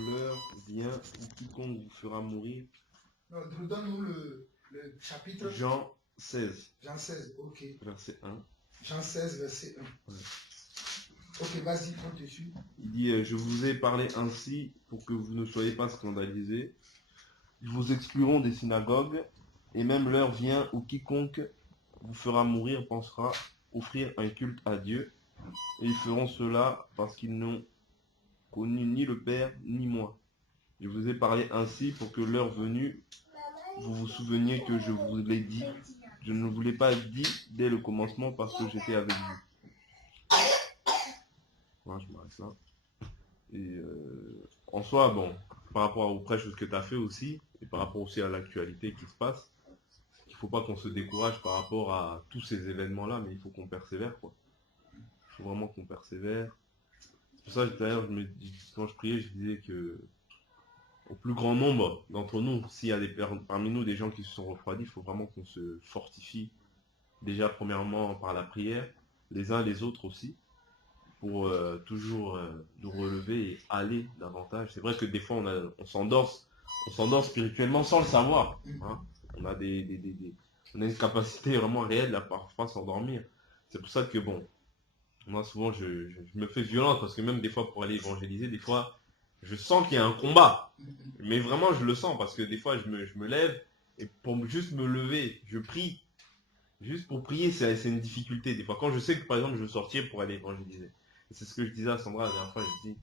L'heure vient où quiconque vous fera mourir. Non, donne-nous le chapitre. Jean 16. Jean 16, ok. Verset 1. Jean 16, verset 1. Ouais. Ok, vas-y, compte dessus. Il dit, je vous ai parlé ainsi pour que vous ne soyez pas scandalisés. Ils vous excluront des synagogues, et même l'heure vient où quiconque vous fera mourir pensera offrir un culte à Dieu, et ils feront cela parce qu'ils n'ont connu ni le Père ni moi. Je vous ai parlé ainsi pour que l'heure venue, vous vous souveniez que je vous l'ai dit. Je ne vous l'ai pas dit dès le commencement parce que j'étais avec vous. Voilà, je m'arrête là. Et en soi, bon, par rapport aux prêches que tu as fait aussi, et par rapport aussi à l'actualité qui se passe, il ne faut pas qu'on se décourage par rapport à tous ces événements-là, mais il faut qu'on persévère, quoi. Il faut vraiment qu'on persévère. C'est pour ça que d'ailleurs, quand je priais, je disais que au plus grand nombre d'entre nous, s'il y a parmi nous des gens qui se sont refroidis, il faut vraiment qu'on se fortifie. Déjà, premièrement, par la prière, les uns les autres aussi, pour toujours nous relever et aller davantage. C'est vrai que des fois, on s'endort spirituellement sans le savoir. Hein. On a on a une capacité vraiment réelle à parfois s'endormir. C'est pour ça que, bon, moi souvent, je me fais violence parce que même des fois, pour aller évangéliser, des fois, je sens qu'il y a un combat. Mais vraiment, je le sens parce que des fois, je me lève et pour juste me lever, je prie. Juste pour prier, c'est une difficulté. Des fois, quand je sais que par exemple, je veux sortir pour aller évangéliser. Et c'est ce que je disais à Sandra la dernière fois. Je dis,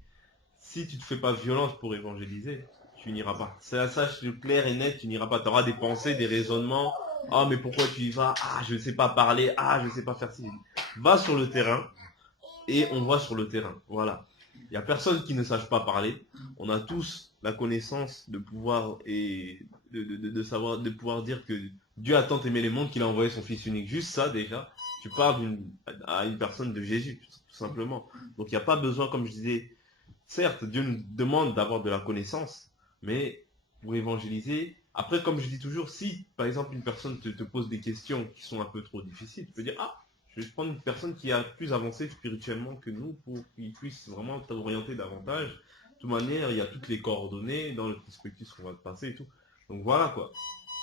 si tu te fais pas violence pour évangéliser, tu n'iras pas. C'est la sache clair et net, tu n'iras pas. Tu auras des pensées, des raisonnements. Ah, mais pourquoi tu y vas? Ah, je ne sais pas parler. Ah, je ne sais pas faire ci. Va sur le terrain et on voit sur le terrain. Voilà. Il n'y a personne qui ne sache pas parler. On a tous la connaissance de pouvoir et de savoir, de pouvoir dire que Dieu a tant aimé les mondes qu'il a envoyé son Fils unique. Juste ça, déjà, tu parles à une personne de Jésus, tout simplement. Donc il n'y a pas besoin, comme je disais, certes, Dieu nous demande d'avoir de la connaissance, mais pour évangéliser, après, comme je dis toujours, si par exemple une personne te pose des questions qui sont un peu trop difficiles, tu peux dire, ah, je vais prendre une personne qui a plus avancé spirituellement que nous pour qu'il puisse vraiment t'orienter davantage. De toute manière, il y a toutes les coordonnées dans le prospectus qu'on va te passer et tout. Donc voilà quoi.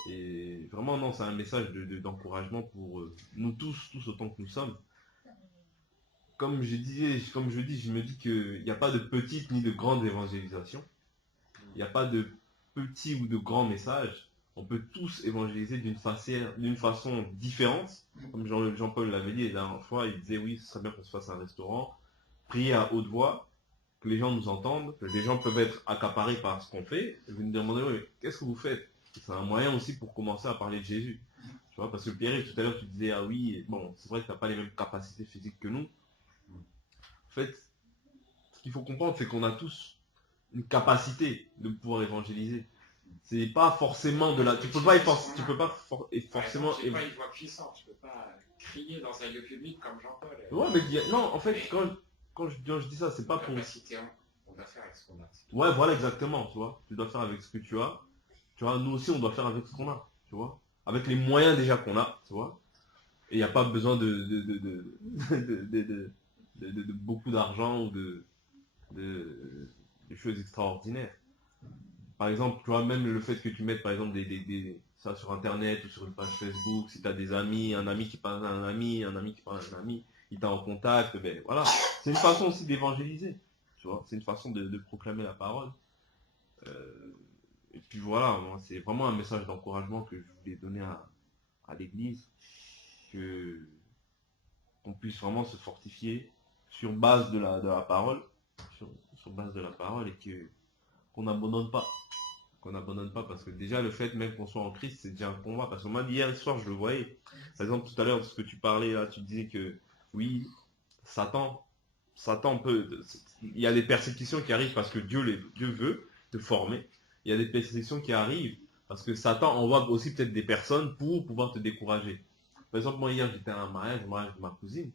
Et vraiment, non, c'est un message d'encouragement pour nous tous autant que nous sommes. Comme je dis, je me dis qu'il n'y a pas de petite ni de grande évangélisation. Il n'y a pas de petit ou de grand message. On peut tous évangéliser d'une façon différente. Comme Jean-Paul l'avait dit la dernière fois, il disait oui, ce serait bien qu'on se fasse un restaurant, prier à haute voix, que les gens nous entendent, que les gens peuvent être accaparés par ce qu'on fait. Et vous nous demandez, oui, qu'est-ce que vous faites? C'est un moyen aussi pour commencer à parler de Jésus. Tu vois, parce que Pierre, tout à l'heure, tu disais, ah oui, bon, c'est vrai que tu n'as pas les mêmes capacités physiques que nous. En fait, ce qu'il faut comprendre, c'est qu'on a tous une capacité de pouvoir évangéliser. C'est pas forcément de la. Tu peux pas, tu peux pas forcément. C'est pas une voix puissante, tu peux pas crier dans un lieu public comme Jean-Paul. Ouais, mais non, en fait, quand je dis ça, c'est pas pour. On doit faire avec ce qu'on a. Ouais, voilà, exactement, tu vois. Tu dois faire avec ce que tu as. Tu vois, nous aussi, on doit faire avec ce qu'on a, tu vois. Avec les moyens déjà qu'on a, tu vois. Et il n'y a pas besoin de beaucoup d'argent ou de choses extraordinaires. Par exemple, tu vois, même le fait que tu mettes, par exemple, ça sur Internet ou sur une page Facebook, si tu as des amis, un ami qui parle à un ami, un ami qui parle à un ami, il t'a en contact, ben voilà. C'est une façon aussi d'évangéliser, tu vois. C'est une façon de proclamer la parole. Et puis voilà, moi, c'est vraiment un message d'encouragement que je voulais donner à l'Église, que qu'on puisse vraiment se fortifier sur base de la parole, sur base de la parole, et qu'on n'abandonne pas. Qu'on n'abandonne pas, parce que déjà le fait même qu'on soit en Christ, c'est déjà un combat. Parce que moi, hier soir, je le voyais. Par exemple, tout à l'heure, de ce que tu parlais là, tu disais que oui, Satan peut. Il y a des persécutions qui arrivent parce que Dieu veut te former. Il y a des persécutions qui arrivent parce que Satan envoie aussi peut-être des personnes pour pouvoir te décourager. Par exemple, moi hier, j'étais à un mariage, le mariage de ma cousine.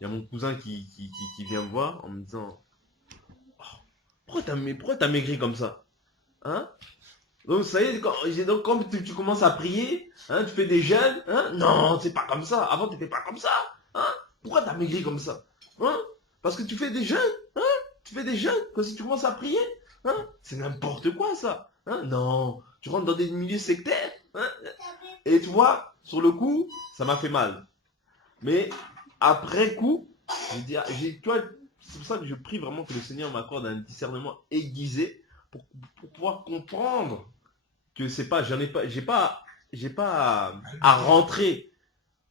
Il y a mon cousin qui vient me voir en me disant, oh, pourquoi t'as maigri comme ça? Hein? Donc ça y est, quand tu commences à prier, hein, tu fais des jeûnes, hein? Non, c'est pas comme ça. Avant, t'étais pas comme ça. Hein? Pourquoi t'as maigri comme ça? Hein? Parce que tu fais des jeûnes, hein? Tu fais des jeûnes, quand si tu commences à prier. Hein? C'est n'importe quoi ça. Hein? Non, tu rentres dans des milieux sectaires. Hein? Et tu vois, sur le coup, ça m'a fait mal. Mais après coup, tu vois, c'est pour ça que je prie vraiment que le Seigneur m'accorde un discernement aiguisé pour pouvoir comprendre que c'est pas, j'en ai pas, j'ai pas à rentrer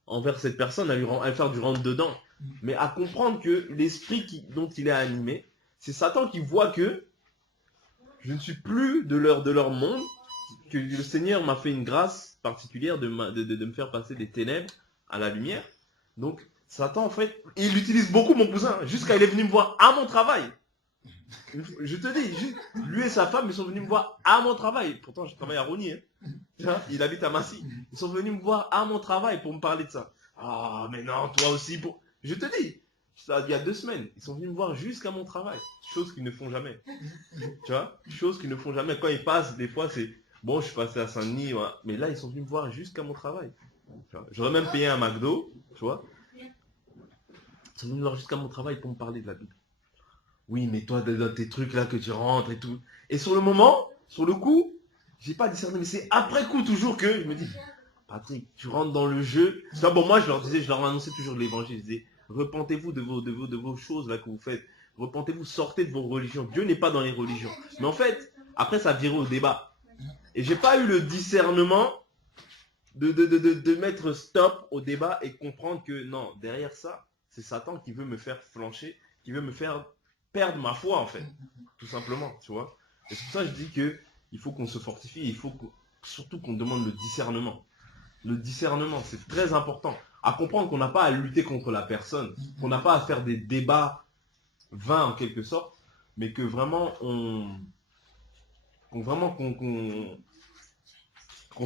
envers cette personne, à lui faire du rentre dedans, mais à comprendre que l'esprit dont il est animé, c'est Satan qui voit que je ne suis plus de leur monde, que le Seigneur m'a fait une grâce particulière de me faire passer des ténèbres à la lumière. Donc, Satan, en fait, il utilise beaucoup mon cousin, jusqu'à il est venu me voir à mon travail. Je te dis, lui et sa femme, ils sont venus me voir à mon travail. Pourtant, je travaille à Rogny. Hein. Il habite à Massy. Ils sont venus me voir à mon travail pour me parler de ça. Ah, mais non, toi aussi. Je te dis, ça, il y a 2 semaines, ils sont venus me voir jusqu'à mon travail. Chose qu'ils ne font jamais. Tu vois, chose qu'ils ne font jamais. Quand ils passent, des fois, c'est bon, je suis passé à Saint-Denis. Ouais. Mais là, ils sont venus me voir jusqu'à mon travail. J'aurais même payé un McDo, tu vois. Ils sont venus me voir jusqu'à mon travail pour me parler de la Bible. Oui, mais toi, dans tes trucs là que tu rentres et tout. Et sur le moment, sur le coup, j'ai pas discerné, mais c'est après coup toujours que je me dis, Patrick, tu rentres dans le jeu. Bon, moi, je leur annonçais toujours l'évangile. Je disais, repentez-vous de vos choses là que vous faites. Repentez-vous, sortez de vos religions. Dieu n'est pas dans les religions. Mais en fait, après, ça virait au débat. Et j'ai pas eu le discernement de mettre stop au débat et comprendre que non, derrière ça, c'est Satan qui veut me faire flancher, qui veut me faire perdre ma foi en fait, tout simplement, tu vois. Et c'est pour ça que je dis que il faut qu'on se fortifie, il faut surtout qu'on demande le discernement. Le discernement, c'est très important. À comprendre qu'on n'a pas à lutter contre la personne, qu'on n'a pas à faire des débats vains en quelque sorte, mais que vraiment qu'on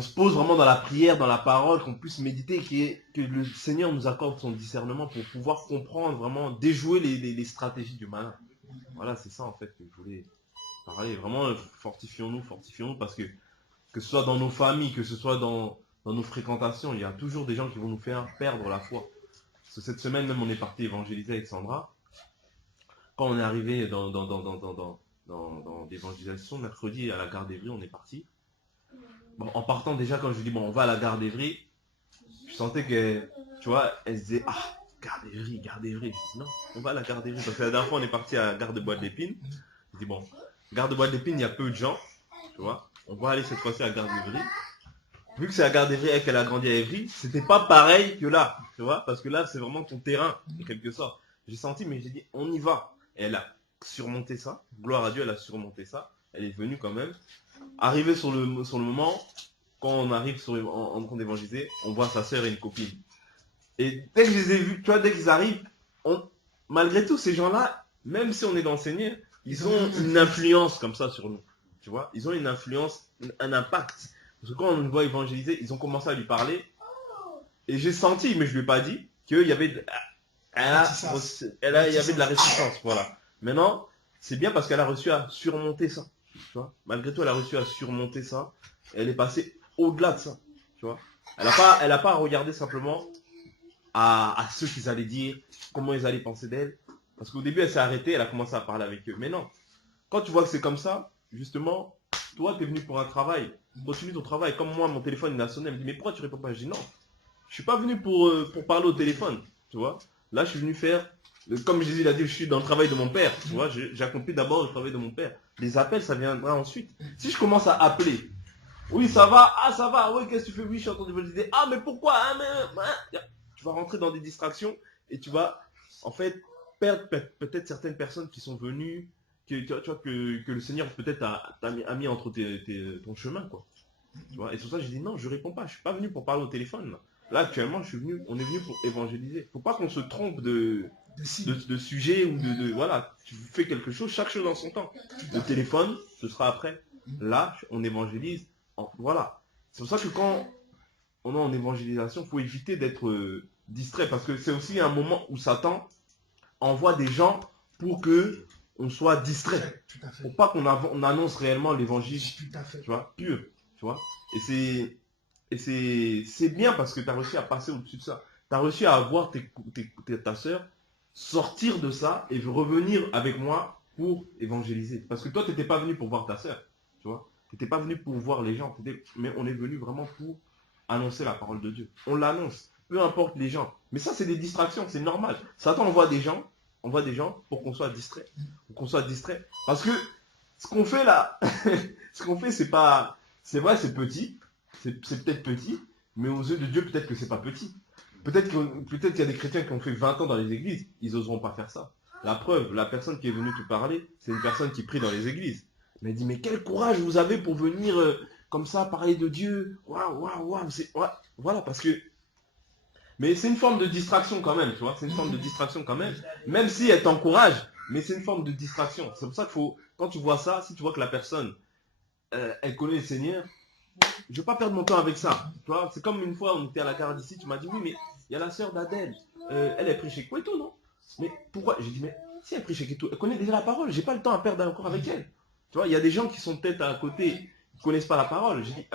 se pose vraiment dans la prière, dans la parole, qu'on puisse méditer, que le Seigneur nous accorde son discernement pour pouvoir comprendre, vraiment déjouer les stratégies du malin. Voilà, c'est ça en fait que je voulais parler. Vraiment, fortifions-nous, parce que ce soit dans nos familles, que ce soit dans nos fréquentations, il y a toujours des gens qui vont nous faire perdre la foi. Parce que cette semaine même, on est parti évangéliser avec Sandra. Quand on est arrivé dans l'évangélisation, mercredi à la gare d'Evry, on est parti. Bon, en partant déjà, quand je lui dis, bon, on va à la gare d'Evry, je sentais que, tu vois, elle se disait, ah, gare d'Evry. Je dis, non, on va à la gare d'Evry. Parce que la dernière fois, on est parti à la gare de Bois de l'Épine. Je dis, bon, gare de Bois de l'Épine, il y a peu de gens, tu vois. On va aller cette fois-ci à la gare d'Evry. Vu que c'est la gare d'Evry et qu'elle a grandi à Evry, c'était pas pareil que là, tu vois. Parce que là, c'est vraiment ton terrain, en quelque sorte. J'ai senti, mais j'ai dit, on y va. Et elle a surmonté ça. Gloire à Dieu, elle a surmonté ça. Elle est venue quand même. Arrivé sur le moment, quand on arrive en train d'évangéliser, on voit sa sœur et une copine. Et dès que je les ai vus, tu vois, dès qu'ils arrivent, malgré tout, ces gens-là, même si on est dans le Seigneur, ils ont une influence comme ça sur nous. Tu vois, ils ont une influence, un impact. Parce que quand on nous voit évangéliser, ils ont commencé à lui parler. Et j'ai senti, mais je ne lui ai pas dit, qu'il y avait il y avait de la résistance. Voilà. Maintenant, c'est bien parce qu'elle a réussi à surmonter ça. Tu vois, malgré tout, elle a réussi à surmonter ça. Elle est passée au-delà de ça. Tu vois, elle n'a pas à regarder simplement à ceux qu'ils allaient dire, comment ils allaient penser d'elle. Parce qu'au début, elle s'est arrêtée, elle a commencé à parler avec eux. Mais non, quand tu vois que c'est comme ça, justement, toi, tu es venu pour un travail. Continue ton travail. Comme moi, mon téléphone, il a sonné. Elle me dit, mais pourquoi tu réponds pas? Je dis, non, je suis pas venu pour parler au téléphone. Tu vois, là, je suis venu faire, comme Jésus l'a dit, je suis dans le travail de mon père. Tu vois, j'accomplis d'abord le travail de mon père. Les appels, ça viendra ensuite. Si je commence à appeler, oui, ça va, ah, ça va, oui, qu'est-ce que tu fais? Oui, je suis en train de vous dire, ah, mais pourquoi? Ah, mais... Tu vas rentrer dans des distractions et tu vas, en fait, perdre peut-être certaines personnes qui sont venues, tu vois, que le Seigneur peut-être a mis entre ton chemin, quoi. Tu vois, et sur ça, j'ai dit, non, je réponds pas, je suis pas venu pour parler au téléphone. Là, actuellement, on est venu pour évangéliser. Faut pas qu'on se trompe de sujet ou voilà, tu fais quelque chose, chaque chose dans son temps. Le téléphone, ce sera après. Là, on évangélise. Voilà. C'est pour ça que quand on est en évangélisation, il faut éviter d'être distrait parce que c'est aussi un moment où Satan envoie des gens pour que on soit distrait. Pour pas qu'on annonce réellement l'évangile, tu vois, pur, tu vois. Et c'est bien parce que tu as réussi à passer au-dessus de ça. Tu as réussi à voir ta sœur sortir de ça et revenir avec moi pour évangéliser. Parce que toi, tu n'étais pas venu pour voir ta sœur, tu vois. Tu n'étais pas venu pour voir les gens, mais on est venu vraiment pour annoncer la parole de Dieu. On l'annonce, peu importe les gens. Mais ça, c'est des distractions, c'est normal. Satan envoie des gens pour qu'on soit distrait. Pour qu'on soit distrait. Parce que ce qu'on fait là, ce qu'on fait, c'est pas... C'est vrai, c'est petit, c'est peut-être petit, mais aux yeux de Dieu, peut-être que c'est pas petit. Peut-être qu'il y a des chrétiens qui ont fait 20 ans dans les églises, ils n'oseront pas faire ça. La preuve, la personne qui est venue te parler, c'est une personne qui prie dans les églises. Mais elle dit, mais quel courage vous avez pour venir comme ça parler de Dieu. Waouh, waouh, waouh. Voilà, parce que... Mais c'est une forme de distraction quand même, tu vois. C'est une forme de distraction quand même. Même si elle t'encourage, mais c'est une forme de distraction. C'est pour ça qu'il faut, quand tu vois ça, si tu vois que la personne, elle connaît le Seigneur, je ne vais pas perdre mon temps avec ça. Tu vois, c'est comme une fois, on était à la gare d'ici, tu m'as dit, oui, mais il y a la sœur d'Adèle. Elle est chez Kweto, non? Mais pourquoi? J'ai dit, mais si elle prie chez Kweto, elle connaît déjà la parole. J'ai pas le temps à perdre encore avec elle. Tu vois, il y a des gens qui sont peut-être à côté, qui ne connaissent pas la parole. J'ai dit,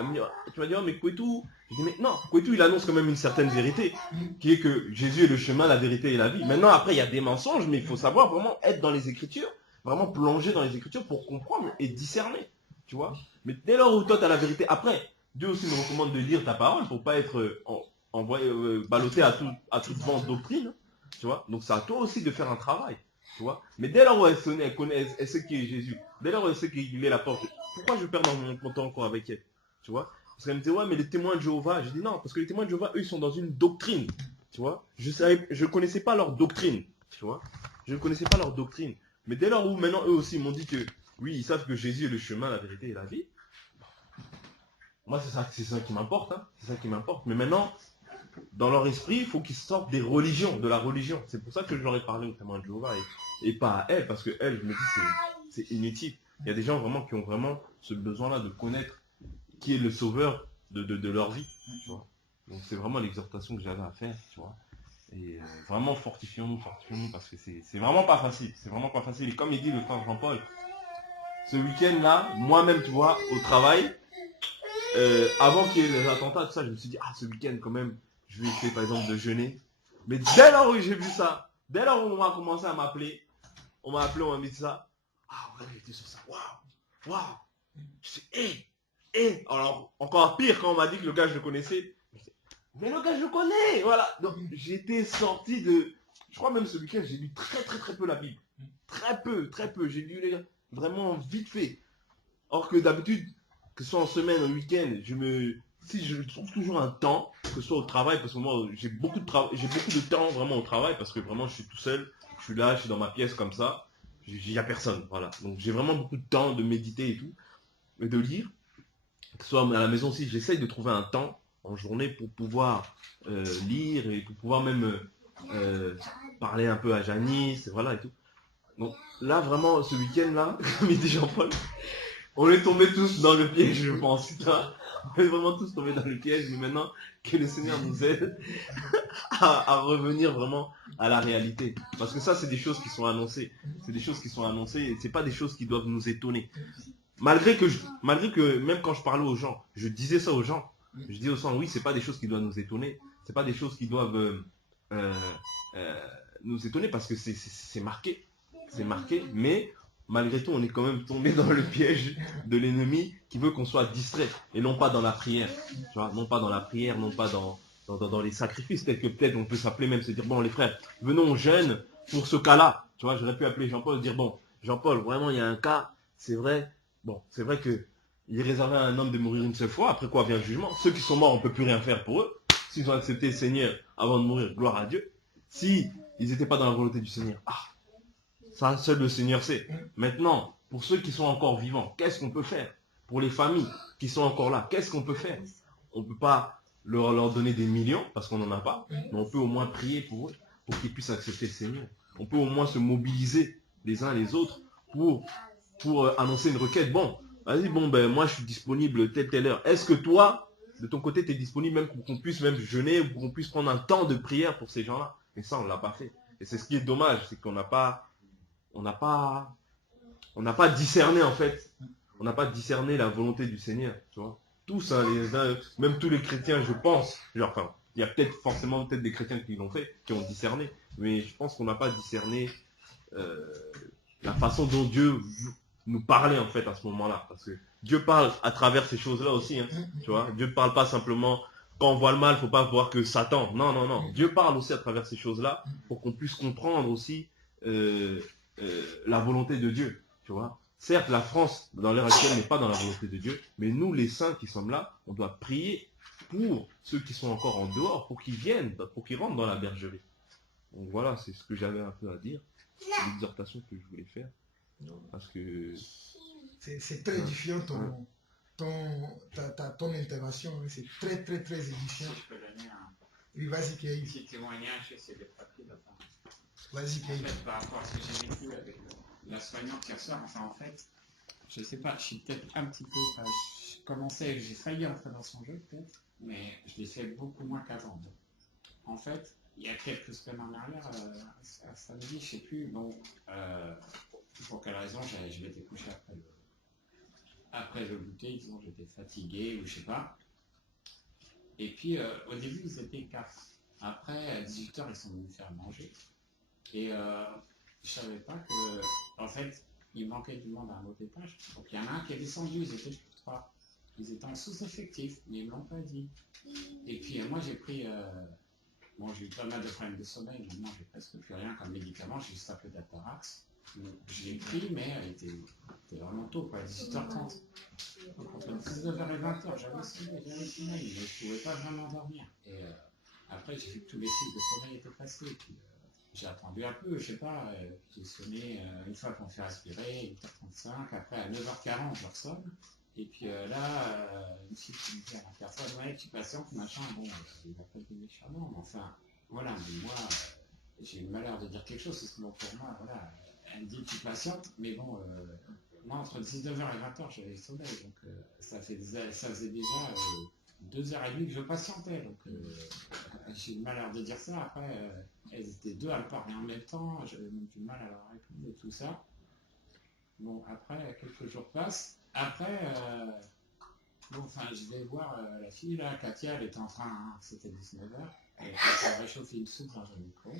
tu m'as dit, oh, mais Kweto. J'ai dit, mais non, Kweto, il annonce quand même une certaine vérité, qui est que Jésus est le chemin, la vérité et la vie. Maintenant, après, il y a des mensonges, mais il faut savoir vraiment être dans les Écritures, vraiment plonger dans les Écritures pour comprendre et discerner. Tu vois? Mais dès lors où toi, tu as la vérité, après, Dieu aussi nous recommande de lire ta parole pour pas être envoyé, ballotté à toute vent de doctrine. Tu vois? Donc c'est à toi aussi de faire un travail. Tu vois? Mais dès lors où elle connaît, elle sait qui est Jésus, dès lors où elle sait qu'il est la porte, pourquoi je perds mon temps encore avec elle? Tu vois? Parce qu'elle me disait, ouais, mais les témoins de Jéhovah, je dis non, parce que les témoins de Jéhovah, eux, ils sont dans une doctrine. Tu vois? Je connaissais pas leur doctrine. Tu vois? Je ne connaissais pas leur doctrine. Mais dès lors où maintenant eux aussi m'ont dit que, oui, ils savent que Jésus est le chemin, la vérité et la vie, moi, c'est ça qui m'importe, hein. C'est ça qui m'importe. Mais maintenant, dans leur esprit, il faut qu'ils sortent des religions, de la religion. C'est pour ça que je leur ai parlé au témoin de Jéhovah et pas à elle, parce que elle, je me dis, c'est inutile. Il y a des gens vraiment qui ont vraiment ce besoin-là de connaître qui est le sauveur de leur vie, tu vois. Donc c'est vraiment l'exhortation que j'avais à faire, tu vois. Et vraiment fortifions-nous, parce que c'est vraiment pas facile. C'est vraiment pas facile. Et comme il dit le frère Jean-Paul, ce week-end-là, moi-même, tu vois, au travail, avant qu'il y ait les attentats, tout ça, je me suis dit, ah, ce week-end, quand même, je vais essayer, par exemple, de jeûner. Mais dès lors où j'ai vu ça, dès lors où on m'a commencé à m'appeler, on m'a mis ça, ah, ouais, j'étais sur ça, waouh, waouh. Je sais, alors, encore pire quand on m'a dit que le gars, je le connaissais. Mais le gars, je le connais, voilà. Donc, j'étais sorti de... Je crois même ce week-end, j'ai lu très, très, très peu la Bible. Très peu, très peu. J'ai lu vraiment vite fait. Or que d'habitude, que ce soit en semaine, en week-end, si je trouve toujours un temps, que ce soit au travail, parce que moi, j'ai beaucoup de temps vraiment au travail, parce que vraiment, je suis tout seul. Je suis là, je suis dans ma pièce comme ça. Il n'y a personne, voilà. Donc, j'ai vraiment beaucoup de temps de méditer et tout, et de lire. Que ce soit à la maison aussi, j'essaye de trouver un temps en journée pour pouvoir lire et pour pouvoir même parler un peu à Janice, voilà et tout. Donc là, vraiment, ce week-end-là, comme il dit Jean-Paul, on est tombés tous dans le piège, je pense. On est vraiment tous tombés dans le piège, mais maintenant, que le Seigneur nous aide à revenir vraiment à la réalité. Parce que ça, c'est des choses qui sont annoncées. C'est des choses qui sont annoncées et c'est pas des choses qui doivent nous étonner. Malgré que même quand je parlais aux gens, je disais ça aux gens. Je dis aux gens, oui, c'est pas des choses qui doivent nous étonner. C'est pas des choses qui doivent nous étonner parce que c'est marqué. C'est marqué, mais malgré tout, on est quand même tombé dans le piège de l'ennemi qui veut qu'on soit distrait et non pas dans la prière. Tu vois, non pas dans la prière, non pas dans les sacrifices, tels que peut-être on peut s'appeler même, se dire, bon les frères, venons jeûne pour ce cas-là. Tu vois, j'aurais pu appeler Jean-Paul et dire, bon, Jean-Paul, vraiment il y a un cas, c'est vrai, bon, c'est vrai que il est réservé à un homme de mourir une seule fois, après quoi vient le jugement. Ceux qui sont morts, on ne peut plus rien faire pour eux. S'ils ont accepté le Seigneur avant de mourir, gloire à Dieu. Si ils n'étaient pas dans la volonté du Seigneur, ça seul le Seigneur sait. Maintenant, pour ceux qui sont encore vivants, qu'est-ce qu'on peut faire? Pour les familles qui sont encore là, qu'est-ce qu'on peut faire? On ne peut pas leur donner des millions, parce qu'on n'en a pas, mais on peut au moins prier pour eux, pour qu'ils puissent accepter le Seigneur. On peut au moins se mobiliser les uns les autres pour annoncer une requête. Bon, vas-y, bon, ben moi je suis disponible telle heure. Est-ce que toi, de ton côté, tu es disponible même pour qu'on puisse même jeûner, ou pour qu'on puisse prendre un temps de prière pour ces gens-là? Et ça, on ne l'a pas fait. Et c'est ce qui est dommage, c'est qu'on n'a pas discerné en fait. On n'a pas discerné la volonté du Seigneur, tu vois. Tous, hein, même tous les chrétiens, je pense. Enfin, il y a peut-être des chrétiens qui l'ont fait, qui ont discerné. Mais je pense qu'on n'a pas discerné la façon dont Dieu nous parlait en fait à ce moment-là. Parce que Dieu parle à travers ces choses-là aussi. Hein, tu vois, Dieu ne parle pas simplement quand on voit le mal, il ne faut pas voir que Satan. Non, non, non. Dieu parle aussi à travers ces choses-là pour qu'on puisse comprendre aussi la volonté de Dieu. Tu vois. Certes, la France, dans l'ère actuelle, n'est pas dans la volonté de Dieu, mais nous, les saints qui sommes là, on doit prier pour ceux qui sont encore en dehors, pour qu'ils viennent, pour qu'ils rentrent dans la bergerie. Donc voilà, c'est ce que j'avais un peu à dire, l'exhortation que je voulais faire. Parce que... C'est très édifiant ton intervention, hein. C'est très, très, très édifiant. Si je peux donner un Oui, vas-y, Kay. petit témoignage, c'est des papiers là-bas. Vas-y, En Kay. fait, par rapport à ce que j'ai vécu avec la soignante hier soir, enfin en fait, je sais pas, je suis peut-être un petit peu, enfin, j'ai failli entrer dans son jeu peut-être, mais je l'ai fait beaucoup moins qu'avant. En fait, il y a quelques semaines en arrière, à samedi, je sais plus, bon, pour quelle raison, je m'étais couché après le goûter, disons, j'étais fatigué ou je sais pas. Et puis au début, ils étaient 4. Après, à 18h, ils sont venus faire manger. Et je savais pas que, en fait, il manquait du monde à un autre étage. Donc il y en a un qui est descendu, ils étaient 3. Ils étaient en sous-effectif, mais ils ne l'ont pas dit. Et puis moi, j'ai pris, bon, j'ai eu pas mal de problèmes de sommeil, maintenant j'ai presque plus rien comme médicament, j'ai juste un peu d'Atarax. Je l'ai pris, mais elle était vraiment tôt, quoi, à 18h30. Donc entre 19h et 20h, j'avais sommeil, mais je ne pouvais pas vraiment dormir. Et après, j'ai vu que tous les cycles de sommeil étaient passés. Et puis, j'ai attendu un peu, je sais pas, j'ai sonné une fois qu'on me fait respirer, 8h35, après à 9h40, je ressonne. Et puis là, une fille qui me dit à la personne, ouais, tu patientes, machin, bon, il va pas donner charmant, mais enfin, voilà, mais moi, j'ai eu le malheur de dire quelque chose, parce que bon, pour moi, voilà, elle me dit, tu patientes, mais bon, moi, entre 19h et 20h, j'avais le sommeil, donc ça faisait déjà 2h30 que je patientais, donc j'ai eu le malheur de dire ça, après, elles étaient 2 à me parler en même temps, j'avais même du mal à leur répondre et tout ça. Bon, après, quelques jours passent. Après, bon, enfin, je vais voir la fille, là, Katia, elle était en train, hein, c'était 19h, elle était en train de réchauffer une soupe dans un micro.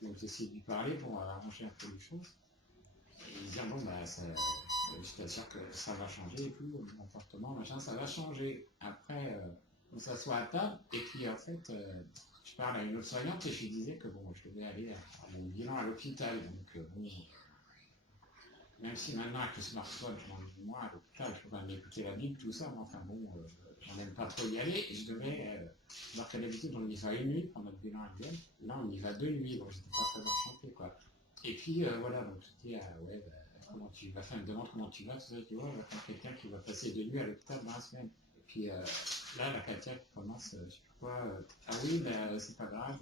Donc, j'ai essayé de lui parler pour arranger un peu les choses. Et lui dire, bon, bah, je t'assure que ça va changer et tout, mon comportement, machin, ça va changer. Après, on s'assoit à table, et puis, en fait, je parle à une autre soignante et je lui disais que, bon, je devais aller à mon bilan à l'hôpital. Donc, bon, même si maintenant avec le smartphone, je mange moins à l'hôpital, je peux pas m'écouter la Bible, tout ça, mais enfin bon, j'en aime pas trop y aller, et je devais, alors qu'à l'habitude on y va une nuit pour notre bilan annuel, là on y va 2 nuits, donc j'étais pas très enchanté, quoi. Et puis voilà, donc je dis, ah ouais, bah, comment tu vas, enfin, elle me demande comment tu vas, tout ça, je dis, ouais, on va faire quelqu'un qui va passer 2 nuits à l'hôpital dans la semaine. Et puis là, la Katia qui commence, je sais pas quoi, ah oui, mais c'est pas grave,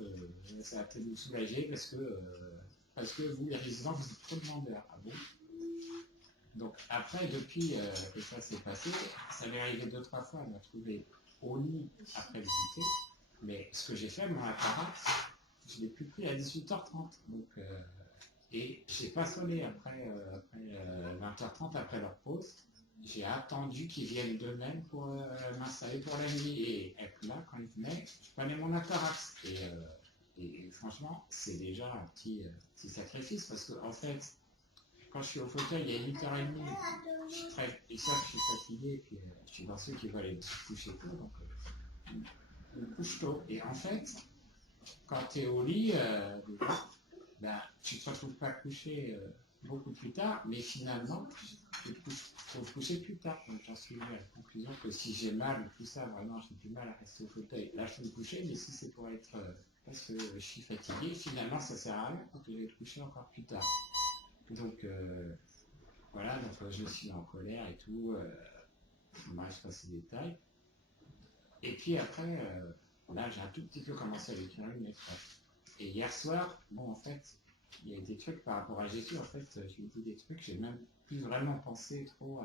ça va peut-être nous soulager parce que vous, les résidents, vous êtes trop demandeurs. Ah bon? Donc après, depuis que ça s'est passé, ça m'est arrivé 2-3 fois de me retrouver au lit après visiter, mais ce que j'ai fait, mon appareil, je l'ai plus pris à 18h30. Donc, et j'ai pas sonné après 20h30, après leur pause. J'ai attendu qu'ils viennent d'eux-mêmes pour m'installer pour la nuit. Et là, quand ils venaient, je prenais mon Atarax. Et franchement, c'est déjà un petit sacrifice parce qu'en fait, quand je suis au fauteuil, il y a 8h30, ils savent que je suis fatigué, et puis je suis dans ceux qui veulent aller se coucher tôt, donc je me couche tôt. Et en fait, quand tu es au lit, ben, tu ne te retrouves pas couché beaucoup plus tard, mais finalement, il faut te coucher plus tard. Donc j'en suis venu à la conclusion que si j'ai mal, tout ça, vraiment, j'ai du mal à rester au fauteuil. Là, je peux me coucher, mais si c'est pour être parce que je suis fatigué, finalement, ça sert à rien, parce que je vais te coucher encore plus tard. Donc voilà, donc je suis en colère et tout, je passe ces détails. Et puis après, là j'ai un tout petit peu commencé à écrire une lettre. Et hier soir, bon en fait, il y a des trucs par rapport à Jésus, en fait, j'ai dit des trucs, j'ai même plus vraiment pensé trop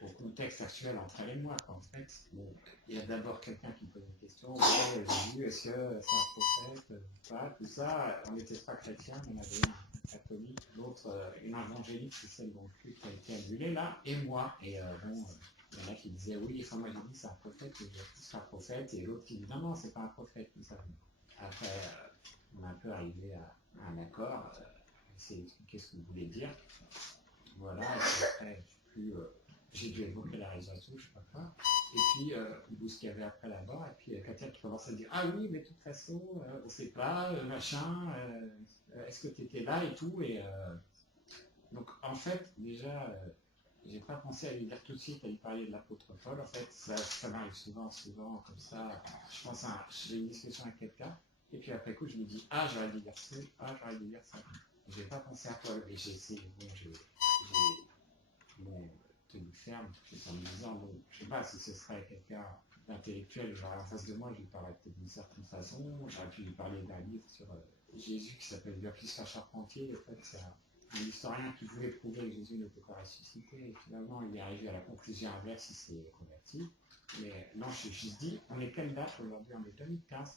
au contexte actuel entre elle et moi, quoi. En fait, bon, il y a d'abord quelqu'un qui me pose une question, ouais, Jésus, est-ce que c'est un prophète, pas, tout ça, on n'était pas chrétiens, on avait un catholique, l'autre, une évangélique, c'est celle dont le culte a été annulé là, et moi, et bon, il y en a qui disaient oui, enfin moi j'ai dit c'est un prophète, et c'est un prophète, et l'autre qui dit non, non, c'est pas un prophète, tout ça. Après, on est un peu arrivé à un accord, c'est expliquer ce que vous voulez dire. voilà, et puis après, j'ai dû évoquer la réalisation, je sais pas quoi. Et puis, ou ce qu'il y avait après là-bas, et puis quelqu'un qui commence à dire ah oui, mais de toute façon, on sait pas, machin, est-ce que tu étais là et tout. Et donc, en fait, déjà, j'ai pas pensé à lui dire tout de suite, à lui parler de l'apôtre Paul. En fait, ça m'arrive souvent, comme ça. Je pense à j'ai une discussion avec quelqu'un, et puis après coup, je me dis ah, j'aurais dû dire ça, ah, j'aurais dû dire ça. J'ai pas pensé à Paul, et j'ai essayé, bon, j'ai tenu ferme, tout en me disant, bon, je sais pas si ce serait quelqu'un d'intellectuel, genre en face de moi, je lui parlerais peut-être d'une certaine façon, j'aurais pu lui parler d'un livre sur Jésus qui s'appelle Baptiste la Charpentier. En fait, c'est un historien qui voulait prouver que Jésus n'était pas ressuscité, et finalement, il est arrivé à la conclusion inverse, il s'est converti. Mais non, je me suis dit, on est quelle date aujourd'hui? On est 2015.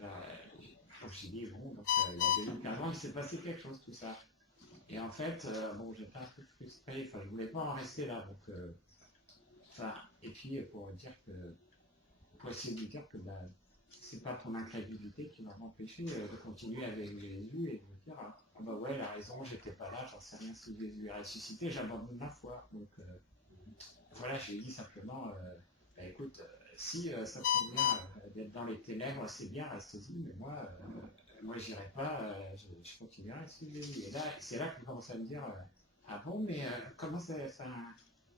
Donc j'ai dit, bon, donc il y a 2015 ans, il s'est passé quelque chose, tout ça. Et en fait, bon, j'étais un peu frustré, enfin, je voulais pas en rester là, donc, et puis pour essayer de lui dire que c'est pas ton incrédulité qui va m'empêcher de continuer avec Jésus et de me dire, ah bah ouais, elle a raison, j'étais pas là, j'en sais rien si Jésus est ressuscité, j'abandonne ma foi. Donc voilà, j'ai dit simplement, bah, écoute, si ça te convient d'être dans les ténèbres, c'est bien, reste-y, mais moi j'irai pas, je continuerai à suivre Jésus. Et là, c'est là qu'il commence à me dire, ah bon, mais comment ça,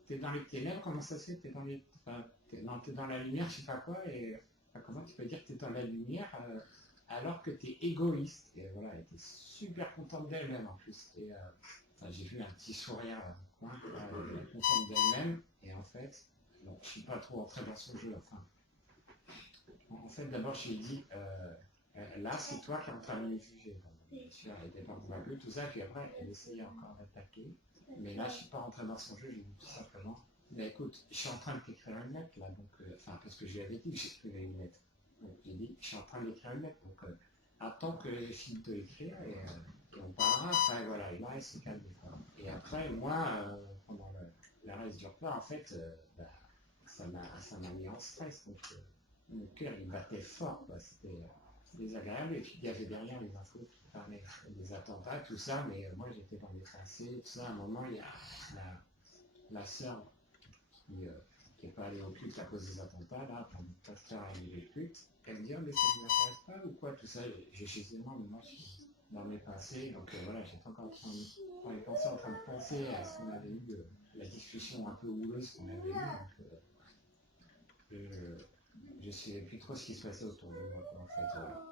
t'es dans les ténèbres, comment ça se fait, t'es dans la lumière, je sais pas quoi, et comment tu peux dire que t'es dans la lumière alors que t'es égoïste? Et voilà, elle était super contente d'elle-même en plus. Et j'ai vu un petit sourire au coin, elle est contente d'elle-même, et en fait, bon, je suis pas trop entré dans son jeu, enfin. En fait, d'abord, je lui ai dit, là, c'est toi qui es en train de me juger. Bien sûr, elle était pas convaincue, tout ça, puis après, elle essayait encore d'attaquer. Mais là, je suis pas rentré dans son jeu, je lui ai dit tout simplement, mais écoute, je suis en train de t'écrire une lettre, là, donc, parce que je lui avais dit que j'écrivais une lettre. Donc, j'ai dit, je suis en train d'écrire une lettre, donc, attends que j'ai fini de l'écrire, et on parlera, après, voilà, et là, elle se calme. Et après, moi, pendant le reste du repas, en fait, ça m'a mis en stress, donc, mon cœur, il battait fort, quoi, c'était désagréable, et puis il y avait derrière les infos qui parlaient des attentats, tout ça, mais moi j'étais dans les pensées, tout ça. À un moment, il y a la sœur qui n'est pas allée au culte à cause des attentats, là, quand le pasteur a annulé le culte, elle me dit, oh, mais ça ne vous intéresse pas ou quoi, tout ça. J'ai chez moi, mais moi je suis dans mes pensées, donc voilà, j'étais encore dans les pensées en train de penser à ce qu'on avait eu, la discussion un peu houleuse qu'on avait eue, donc je ne savais plus trop ce qui se passait autour de moi, en fait, voilà.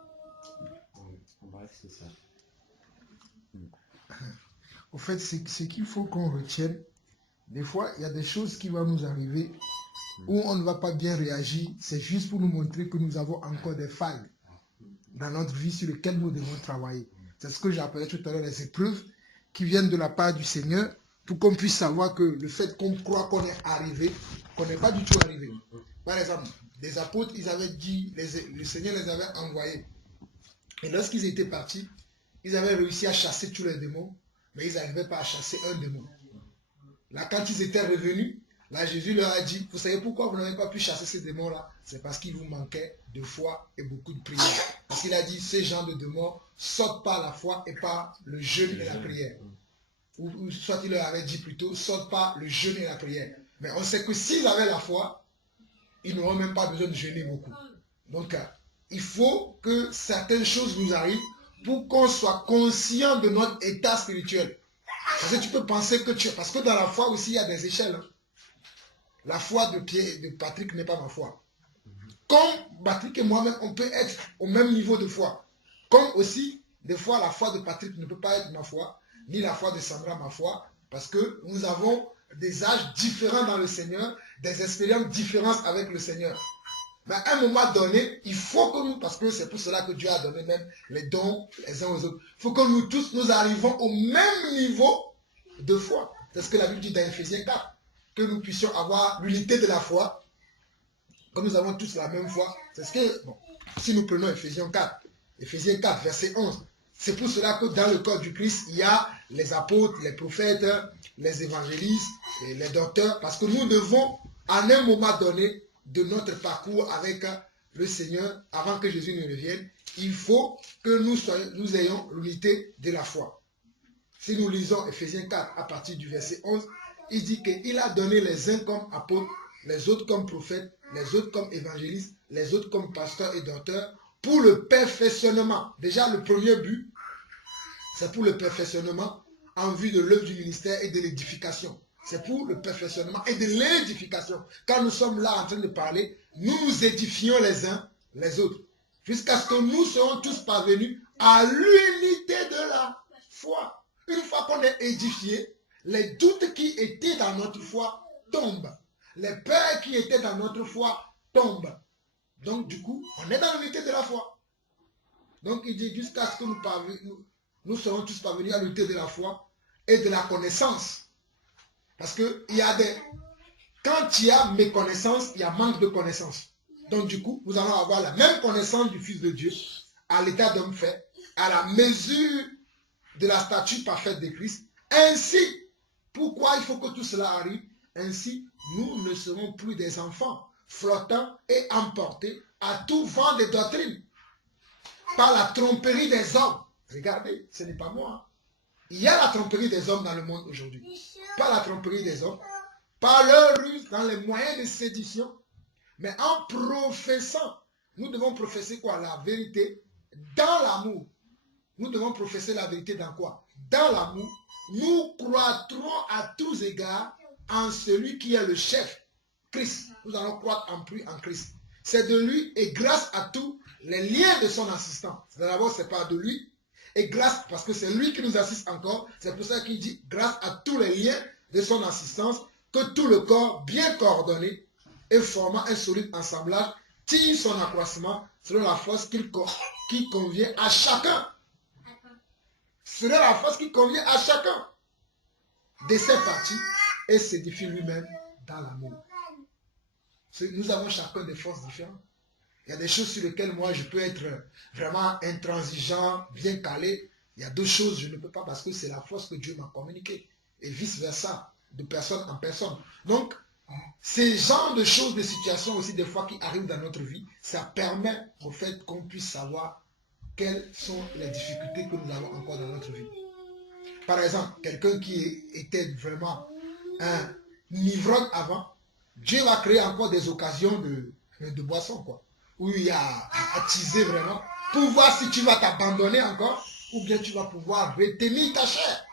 En bref, c'est ça. Au fait, ce qu'il faut qu'on retienne, des fois, il y a des choses qui vont nous arriver où on ne va pas bien réagir. C'est juste pour nous montrer que nous avons encore des failles dans notre vie sur lesquelles nous devons travailler. C'est ce que j'appelais tout à l'heure les épreuves qui viennent de la part du Seigneur pour qu'on puisse savoir que le fait qu'on croit qu'on est arrivé, qu'on n'est pas du tout arrivé. Par exemple, les apôtres, ils avaient dit, le Seigneur les avait envoyés. Et lorsqu'ils étaient partis, ils avaient réussi à chasser tous les démons, mais ils n'arrivaient pas à chasser un démon. Là, quand ils étaient revenus, là, Jésus leur a dit, vous savez pourquoi vous n'avez pas pu chasser ces démons-là? C'est parce qu'il vous manquait de foi et beaucoup de prière. Parce qu'il a dit, ces gens de démons sortent par la foi et par le jeûne et la prière. Ou soit il leur avait dit plutôt, sortent par le jeûne et la prière. Mais on sait que s'ils avaient la foi, ils n'auront même pas besoin de jeûner beaucoup. Donc, il faut que certaines choses nous arrivent pour qu'on soit conscient de notre état spirituel. Parce que tu peux penser que parce que dans la foi aussi, il y a des échelles. Hein. La foi de Patrick n'est pas ma foi. Comme Patrick et moi-même, on peut être au même niveau de foi. Comme aussi, des fois, la foi de Patrick ne peut pas être ma foi, ni la foi de Sandra ma foi, parce que nous avons des âges différents dans le Seigneur, des expériences différentes avec le Seigneur. Mais à un moment donné, il faut que nous, parce que c'est pour cela que Dieu a donné même les dons les uns aux autres, il faut que nous tous, nous arrivons au même niveau de foi. C'est ce que la Bible dit dans Ephésiens 4, que nous puissions avoir l'unité de la foi, que nous avons tous la même foi. C'est ce que, bon, si nous prenons Ephésiens 4, verset 11, c'est pour cela que dans le corps du Christ, il y a les apôtres, les prophètes, les évangélistes, et les docteurs, parce que nous devons, à un moment donné, de notre parcours avec le Seigneur, avant que Jésus ne revienne, il faut que nous ayons l'unité de la foi. Si nous lisons Ephésiens 4 à partir du verset 11, il dit qu'il a donné les uns comme apôtres, les autres comme prophètes, les autres comme évangélistes, les autres comme pasteurs et docteurs, pour le perfectionnement. Déjà, le premier but, c'est pour le perfectionnement en vue de l'œuvre du ministère et de l'édification. C'est pour le perfectionnement et de l'édification. Quand nous sommes là en train de parler, nous nous édifions les uns les autres, jusqu'à ce que nous serons tous parvenus à l'unité de la foi. Une fois qu'on est édifié, les doutes qui étaient dans notre foi tombent. Les peurs qui étaient dans notre foi tombent. Donc du coup, on est dans l'unité de la foi. Donc il dit jusqu'à ce que nous serons tous parvenus à l'unité de la foi et de la connaissance. Parce que il y a quand il y a méconnaissance, il y a manque de connaissance. Donc du coup, nous allons avoir la même connaissance du Fils de Dieu à l'état d'homme fait, à la mesure de la stature parfaite de Christ. Ainsi, pourquoi il faut que tout cela arrive? Ainsi, nous ne serons plus des enfants flottants et emportés à tout vent de doctrine par la tromperie des hommes. Regardez, ce n'est pas moi. Il y a la tromperie des hommes dans le monde aujourd'hui. Pas la tromperie des hommes, par leur ruse, dans les moyens de sédition. Mais en professant, nous devons professer quoi? La vérité dans l'amour. Nous devons professer la vérité dans quoi? Dans l'amour. Nous croîtrons à tous égards en celui qui est le chef, Christ. Nous allons croître en Christ. C'est de lui et grâce à tous les liens de son assistant. D'abord, c'est pas de lui. Et grâce, parce que c'est lui qui nous assiste encore, c'est pour ça qu'il dit grâce à tous les liens de son assistance, que tout le corps bien coordonné et formant un solide assemblage tire son accroissement selon la force qui convient à chacun. Selon la force qui convient à chacun de ses parties et s'édifie lui-même dans l'amour. Nous avons chacun des forces différentes. Il y a des choses sur lesquelles moi je peux être vraiment intransigeant, bien calé. Il y a d'autres choses je ne peux pas parce que c'est la force que Dieu m'a communiquée. Et vice versa, de personne en personne. Donc, ces genres de choses, de situations aussi des fois qui arrivent dans notre vie, ça permet au fait qu'on puisse savoir quelles sont les difficultés que nous avons encore dans notre vie. Par exemple, quelqu'un qui était vraiment un ivrogne avant, Dieu va créer encore des occasions de boisson, quoi. Où il y a attisé vraiment, pour voir si tu vas t'abandonner encore, ou bien tu vas pouvoir retenir ta chair.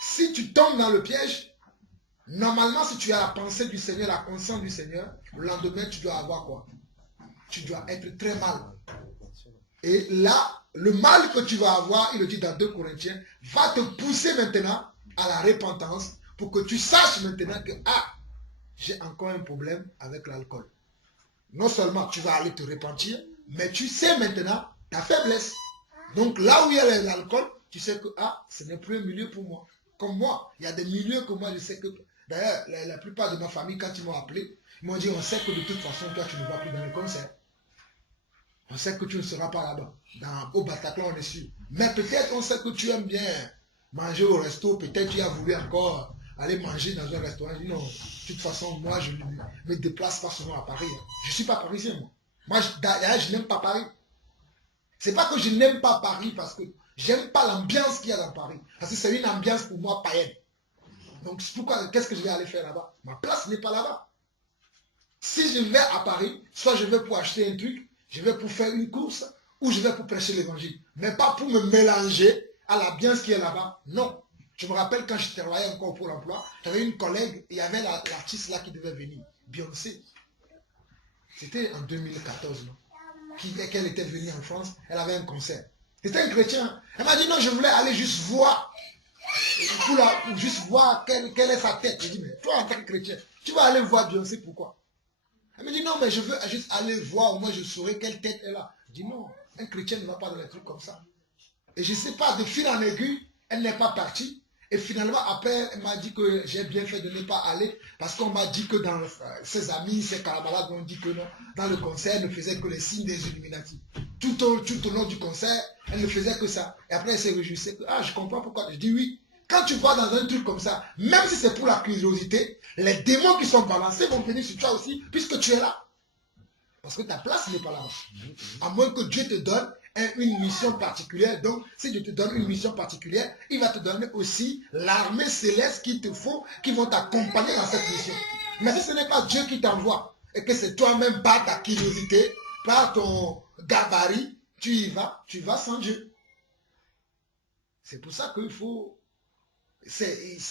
Si tu tombes dans le piège, normalement, si tu as la pensée du Seigneur, la conscience du Seigneur, le lendemain, tu dois avoir quoi? Tu dois être très mal. Et là, le mal que tu vas avoir, il le dit dans 2 Corinthiens, va te pousser maintenant à la repentance pour que tu saches maintenant que, j'ai encore un problème avec l'alcool. Non seulement tu vas aller te repentir, mais tu sais maintenant ta faiblesse. Donc là où il y a l'alcool, tu sais que, ce n'est plus un milieu pour moi. Comme moi, il y a des milieux que moi je sais que, d'ailleurs, la plupart de ma famille, quand ils m'ont appelé, ils m'ont dit, on sait que de toute façon, toi, tu ne vas plus dans les concerts. On sait que tu ne seras pas là-bas. Au Bataclan, on est sûr. Mais peut-être on sait que tu aimes bien manger au resto. Peut-être tu as voulu encore aller manger dans un restaurant. Je dis non, de toute façon, moi, je ne me déplace pas souvent à Paris. Je ne suis pas parisien, moi. Moi, d'ailleurs, je n'aime pas Paris. C'est pas que je n'aime pas Paris parce que j'aime pas l'ambiance qu'il y a dans Paris. Parce que c'est une ambiance pour moi païenne. Donc, pourquoi, qu'est-ce que je vais aller faire là-bas? Ma place n'est pas là-bas. Si je vais à Paris, soit je vais pour acheter un truc, je vais pour faire une course, ou je vais pour prêcher l'évangile. Mais pas pour me mélanger à l'ambiance qui est là-bas. Non. Je me rappelle quand je travaillais encore pour l'emploi, j'avais une collègue, il y avait l'artiste là qui devait venir, Beyoncé. C'était en 2014, non? Qu'elle était venue en France, elle avait un concert. C'était un chrétien. Elle m'a dit non, je voulais aller juste voir. Pour juste voir quelle est sa tête. Je dis, mais toi en tant que chrétien, tu vas aller voir Beyoncé, pourquoi? Elle me dit non, mais je veux juste aller voir, au moins je saurai quelle tête elle a. Je dis non, un chrétien ne va pas dans les trucs comme ça. Et je ne sais pas, de fil en aiguille, elle n'est pas partie. Et finalement, après, elle m'a dit que j'ai bien fait de ne pas aller parce qu'on m'a dit que dans ses amis, ses camarades m'ont dit que non, dans le concert, elle ne faisait que les signes des Illuminati. Tout au long du concert, elle ne faisait que ça. Et après, elle s'est réjouissée que, je comprends pourquoi. Je dis oui. Quand tu vas dans un truc comme ça, même si c'est pour la curiosité, les démons qui sont balancés vont venir sur toi aussi, puisque tu es là. Parce que ta place n'est pas là-bas. À moins que Dieu te donne une mission particulière. Donc, si Dieu te donne une mission particulière, il va te donner aussi l'armée céleste qu'il te faut, qui vont t'accompagner dans cette mission. Mais si ce n'est pas Dieu qui t'envoie, et que c'est toi-même par ta curiosité, par ton gabarit, tu vas sans Dieu. C'est pour ça qu'il faut...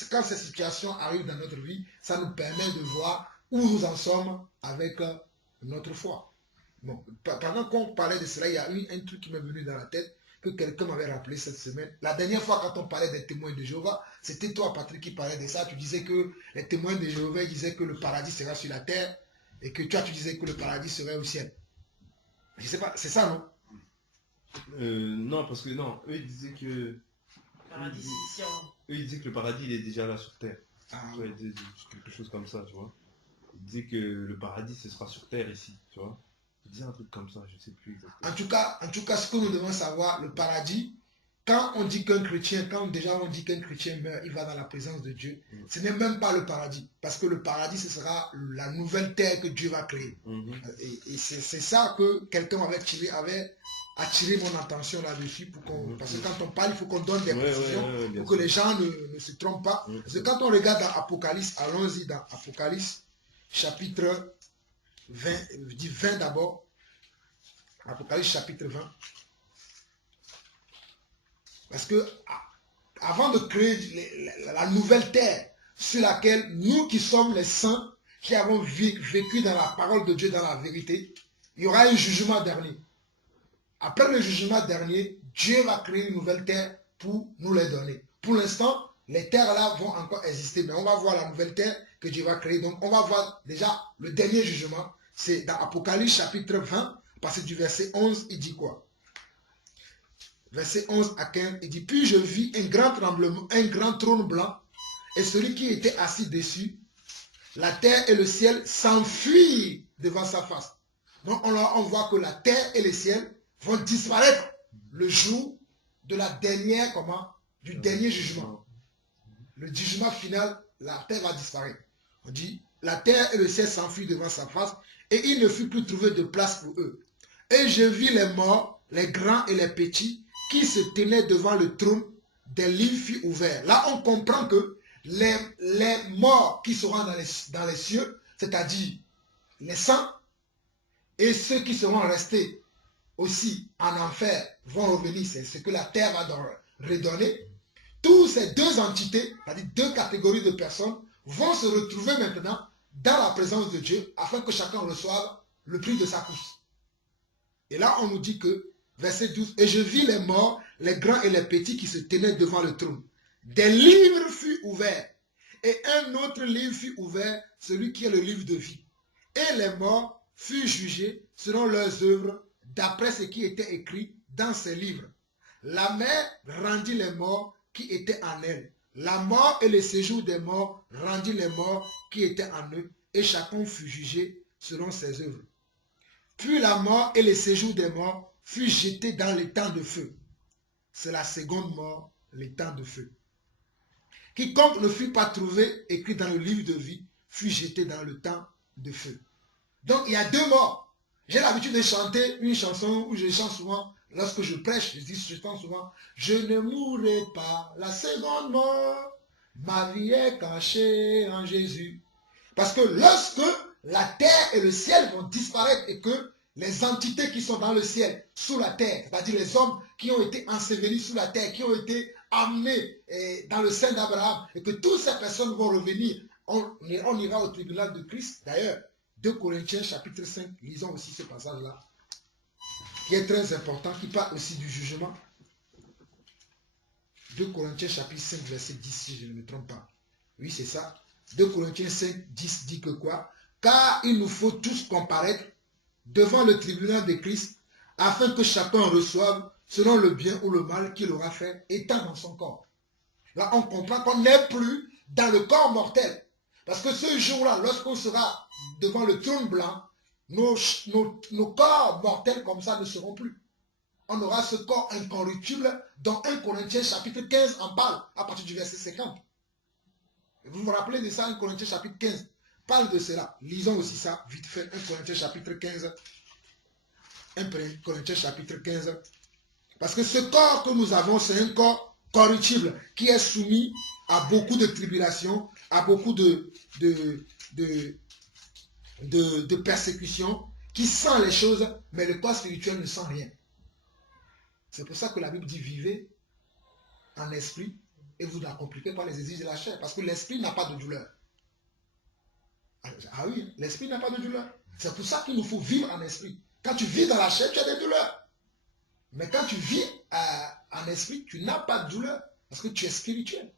Quand ces situations arrivent dans notre vie, ça nous permet de voir où nous en sommes avec notre foi. Bon, pendant qu'on parlait de cela, il y a eu un truc qui m'est venu dans la tête, que quelqu'un m'avait rappelé cette semaine. La dernière fois, quand on parlait des témoins de Jéhovah, c'était toi, Patrick, qui parlait de ça. Tu disais que les témoins de Jéhovah disaient que le paradis sera sur la terre, et que toi, tu disais que le paradis serait au ciel. Je sais pas, c'est ça, non? Non, parce que non, eux ils disaient que... Paradis, c'est ici. Eux ils disaient que le paradis il est déjà là sur terre. Ah, Tu vois, ils disaient quelque chose comme ça, tu vois. Ils disaient que le paradis ce sera sur terre ici, tu vois. Ils disaient un truc comme ça, je sais plus exactement. En tout cas, ce que nous devons savoir, le paradis, quand on dit qu'un chrétien, quand déjà on dit qu'un chrétien meurt, il va dans la présence de Dieu, ce n'est même pas le paradis. Parce que le paradis, ce sera la nouvelle terre que Dieu va créer. Et c'est ça que quelqu'un avait attiré mon attention là-dessus. Parce que quand on parle, il faut qu'on donne des précisions pour que les gens ne se trompent pas. Parce que quand on regarde dans Apocalypse, allons-y dans Apocalypse, chapitre 20, je dis 20 d'abord. Apocalypse chapitre 20. Parce que avant de créer la nouvelle terre sur laquelle nous qui sommes les saints, qui avons vécu dans la parole de Dieu, dans la vérité, il y aura un jugement dernier. Après le jugement dernier, Dieu va créer une nouvelle terre pour nous les donner. Pour l'instant, les terres là vont encore exister, mais on va voir la nouvelle terre que Dieu va créer. Donc on va voir déjà le dernier jugement. C'est dans Apocalypse chapitre 20, parce que du verset 11, il dit quoi? Verset 11 à 15, il dit, puis je vis un grand tremblement, un grand trône blanc, et celui qui était assis dessus, la terre et le ciel s'enfuient devant sa face. Donc on voit que la terre et le ciel vont disparaître le jour de la dernière, du dernier jugement. Le jugement final, la terre va disparaître. On dit, la terre et le ciel s'enfuient devant sa face, et il ne fut plus trouvé de place pour eux. Et je vis les morts, les grands et les petits, qui se tenaient devant le trône, des livres furent ouverts. Là, on comprend que les morts qui seront dans les cieux, c'est-à-dire les saints, et ceux qui seront restés aussi en enfer, vont revenir, c'est ce que la terre va redonner. Toutes ces deux entités, c'est-à-dire deux catégories de personnes, vont se retrouver maintenant dans la présence de Dieu, afin que chacun reçoive le prix de sa course. Et là, on nous dit que, verset 12, « Et je vis les morts, les grands et les petits qui se tenaient devant le trône. Des livres furent ouverts, et un autre livre fut ouvert, celui qui est le livre de vie. Et les morts furent jugés selon leurs œuvres, d'après ce qui était écrit dans ces livres. La mer rendit les morts qui étaient en elle. La mort et le séjour des morts rendit les morts qui étaient en eux, et chacun fut jugé selon ses œuvres. Puis la mort et le séjour des morts fut jeté dans les temps de feu. C'est la seconde mort, les temps de feu. Quiconque ne fut pas trouvé écrit dans le livre de vie fut jeté dans le temps de feu. Donc il y a deux morts. J'ai l'habitude de chanter une chanson où je chante souvent, lorsque je prêche, je chante souvent, je ne mourrai pas la seconde mort, ma vie est cachée en Jésus. Parce que lorsque la terre et le ciel vont disparaître et que les entités qui sont dans le ciel, sous la terre, c'est-à-dire les hommes qui ont été ensevelis sous la terre, qui ont été amenés dans le sein d'Abraham, et que toutes ces personnes vont revenir, on ira au tribunal de Christ. D'ailleurs, 2 Corinthiens chapitre 5, lisons aussi ce passage-là, qui est très important, qui parle aussi du jugement. 2 Corinthiens chapitre 5, verset 10, si je ne me trompe pas. Oui, c'est ça. 2 Corinthiens 5, 10 dit que quoi? Car il nous faut tous comparaître devant le tribunal de Christ, afin que chacun reçoive selon le bien ou le mal qu'il aura fait, étant dans son corps. Là, on comprend qu'on n'est plus dans le corps mortel. Parce que ce jour-là, lorsqu'on sera devant le trône blanc, nos corps mortels comme ça ne seront plus. On aura ce corps incorruptible dont 1 Corinthiens chapitre 15 en parle, à partir du verset 50. Vous vous rappelez de ça, 1 Corinthiens chapitre 15 parle de cela. Lisons aussi ça, vite fait, 1 Corinthiens chapitre 15. 1 Corinthiens chapitre 15, Parce que ce corps que nous avons, c'est un corps corruptible qui est soumis à beaucoup de tribulations, à beaucoup de persécutions, qui sent les choses, mais le corps spirituel ne sent rien. C'est pour ça que la Bible dit vivez en esprit et vous n'accomplissez pas les exigences de la chair. Parce que l'esprit n'a pas de douleur. Ah oui, l'esprit n'a pas de douleur. C'est pour ça qu'il nous faut vivre en esprit. Quand tu vis dans la chair, tu as des douleurs. Mais quand tu vis en esprit, tu n'as pas de douleur. Parce que tu es spirituel.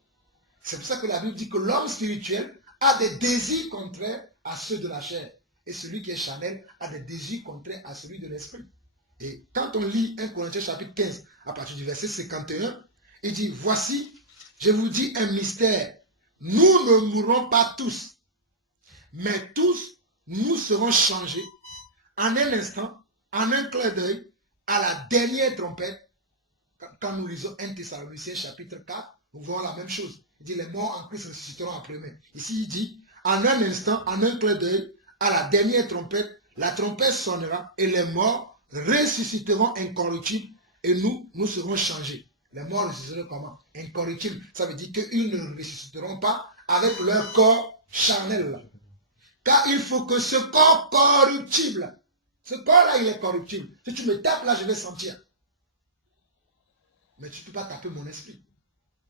C'est pour ça que la Bible dit que l'homme spirituel a des désirs contraires à ceux de la chair. Et celui qui est charnel a des désirs contraires à celui de l'esprit. Et quand on lit 1 Corinthiens chapitre 15, à partir du verset 51, il dit, voici, je vous dis un mystère. Nous ne mourrons pas tous, mais tous, nous serons changés en un instant, en un clin d'œil, à la dernière trompette. Quand nous lisons 1 Thessaloniciens chapitre 4, nous voyons la même chose. Il dit, les morts en Christ ressusciteront après-main. Ici, il dit, en un instant, en un clin d'œil, à la dernière trompette, la trompette sonnera et les morts ressusciteront incorruptibles et nous serons changés. Les morts ressusciteront comment? Incorruptibles. Ça veut dire qu'ils ne ressusciteront pas avec leur corps charnel. Car il faut que ce corps corruptible, ce corps-là, il est corruptible. Si tu me tapes là, je vais sentir. Mais tu ne peux pas taper mon esprit.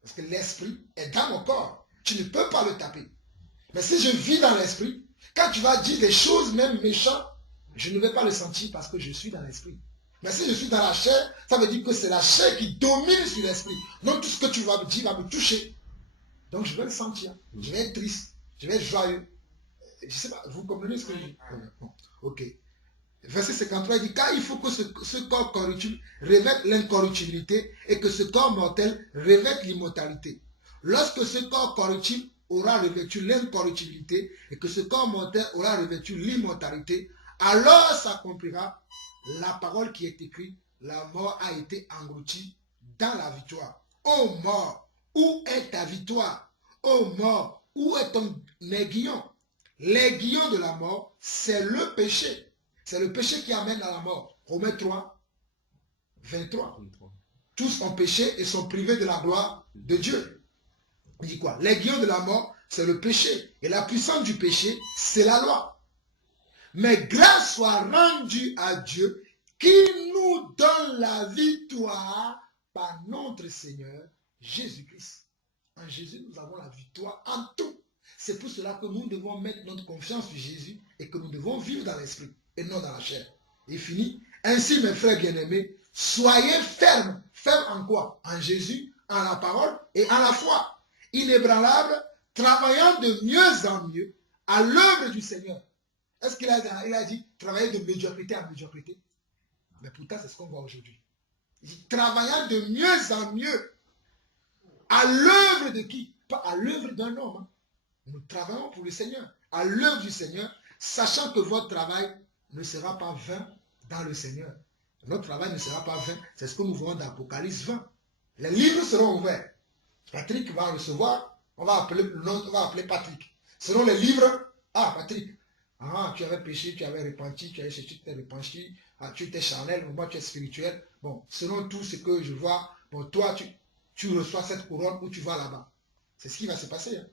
Parce que l'esprit est dans mon corps. Tu ne peux pas le taper. Mais si je vis dans l'esprit, quand tu vas dire des choses même méchantes, je ne vais pas le sentir parce que je suis dans l'esprit. Mais si je suis dans la chair, ça veut dire que c'est la chair qui domine sur l'esprit. Donc tout ce que tu vas me dire va me toucher. Donc je vais le sentir. Je vais être triste. Je vais être joyeux. Je ne sais pas, vous comprenez ce que je dis? Ok. Verset 53, il dit, car il faut que ce corps corruptible revête l'incorruptibilité et que ce corps mortel revête l'immortalité. Lorsque ce corps corruptible aura revêtu l'incorruptibilité et que ce corps mortel aura revêtu l'immortalité, alors s'accomplira la parole qui est écrite, la mort a été engloutie dans la victoire. Ô mort, où est ta victoire? Ô mort, où est ton aiguillon? L'aiguillon de la mort, c'est le péché. C'est le péché qui amène à la mort. Romains 3, 23. Tous ont péché et sont privés de la gloire de Dieu. Il dit quoi? L'aiguillon de la mort, c'est le péché. Et la puissance du péché, c'est la loi. Mais grâce soit rendue à Dieu qui nous donne la victoire par notre Seigneur Jésus-Christ. En Jésus, nous avons la victoire en tout. C'est pour cela que nous devons mettre notre confiance sur Jésus et que nous devons vivre dans l'esprit et non dans la chair. Et fini. Ainsi, mes frères bien-aimés, soyez fermes. Fermes en quoi? En Jésus, en la parole et en la foi. Inébranlables, travaillant de mieux en mieux à l'œuvre du Seigneur. Est-ce qu'il a dit travailler de médiocrité à médiocrité? Mais pourtant, c'est ce qu'on voit aujourd'hui. Il dit travaillant de mieux en mieux à l'œuvre de qui? Pas à l'œuvre d'un homme. Hein. Nous travaillons pour le Seigneur, à l'œuvre du Seigneur, sachant que votre travail ne sera pas vain dans le Seigneur. Notre travail ne sera pas vain. C'est ce que nous voyons dans Apocalypse 20. Les livres seront ouverts. Patrick va recevoir, on va appeler Patrick. Selon les livres, ah Patrick, tu avais péché, tu avais repenti, tu avais ceci, tu t'es repenti, tu étais charnel, moi tu es spirituel. Bon, selon tout ce que je vois, bon, toi tu reçois cette couronne ou tu vas là-bas. C'est ce qui va se passer. Hein.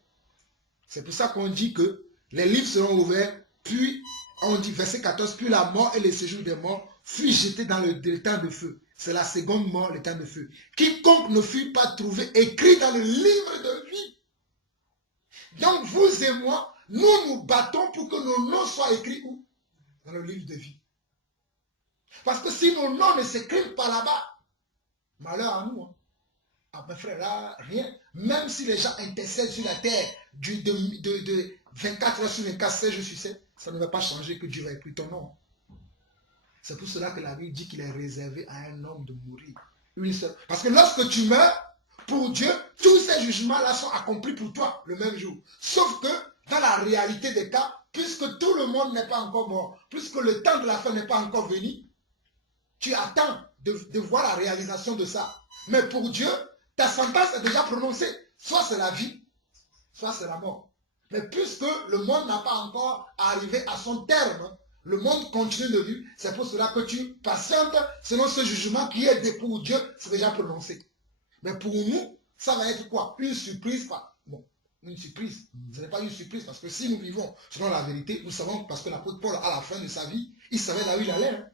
C'est pour ça qu'on dit que les livres seront ouverts, puis on dit verset 14, puis la mort et le séjour des morts fut jeté dans le temps de feu. C'est la seconde mort, le temps de feu. Quiconque ne fut pas trouvé écrit dans le livre de vie. Donc vous et moi, nous nous battons pour que nos noms soient écrits où? Dans le livre de vie. Parce que si nos noms ne s'écrivent pas là-bas, malheur à nous. Hein. Ah mes frères, là, rien. Même si les gens intercèdent sur la terre de 24 heures sur 24, 16 jours sur 7, ça ne va pas changer que Dieu va écrire ton nom. C'est pour cela que la Bible dit qu'il est réservé à un homme de mourir. Une seule. Parce que lorsque tu meurs, pour Dieu, tous ces jugements-là sont accomplis pour toi le même jour. Sauf que, dans la réalité des cas, puisque tout le monde n'est pas encore mort, puisque le temps de la fin n'est pas encore venu, tu attends de voir la réalisation de ça. Mais pour Dieu, ta sentence est déjà prononcée. Soit c'est la vie, soit c'est la mort. Mais puisque le monde n'a pas encore arrivé à son terme, Le monde continue de vivre. C'est pour cela que tu patientes selon ce jugement qui est pour Dieu, c'est déjà prononcé. Mais pour nous, ça va être quoi? Une surprise. Bon, une surprise. Ce n'est pas une surprise parce que si nous vivons selon la vérité, nous savons parce que l'apôtre Paul, à la fin de sa vie, il savait là où il allait. Hein.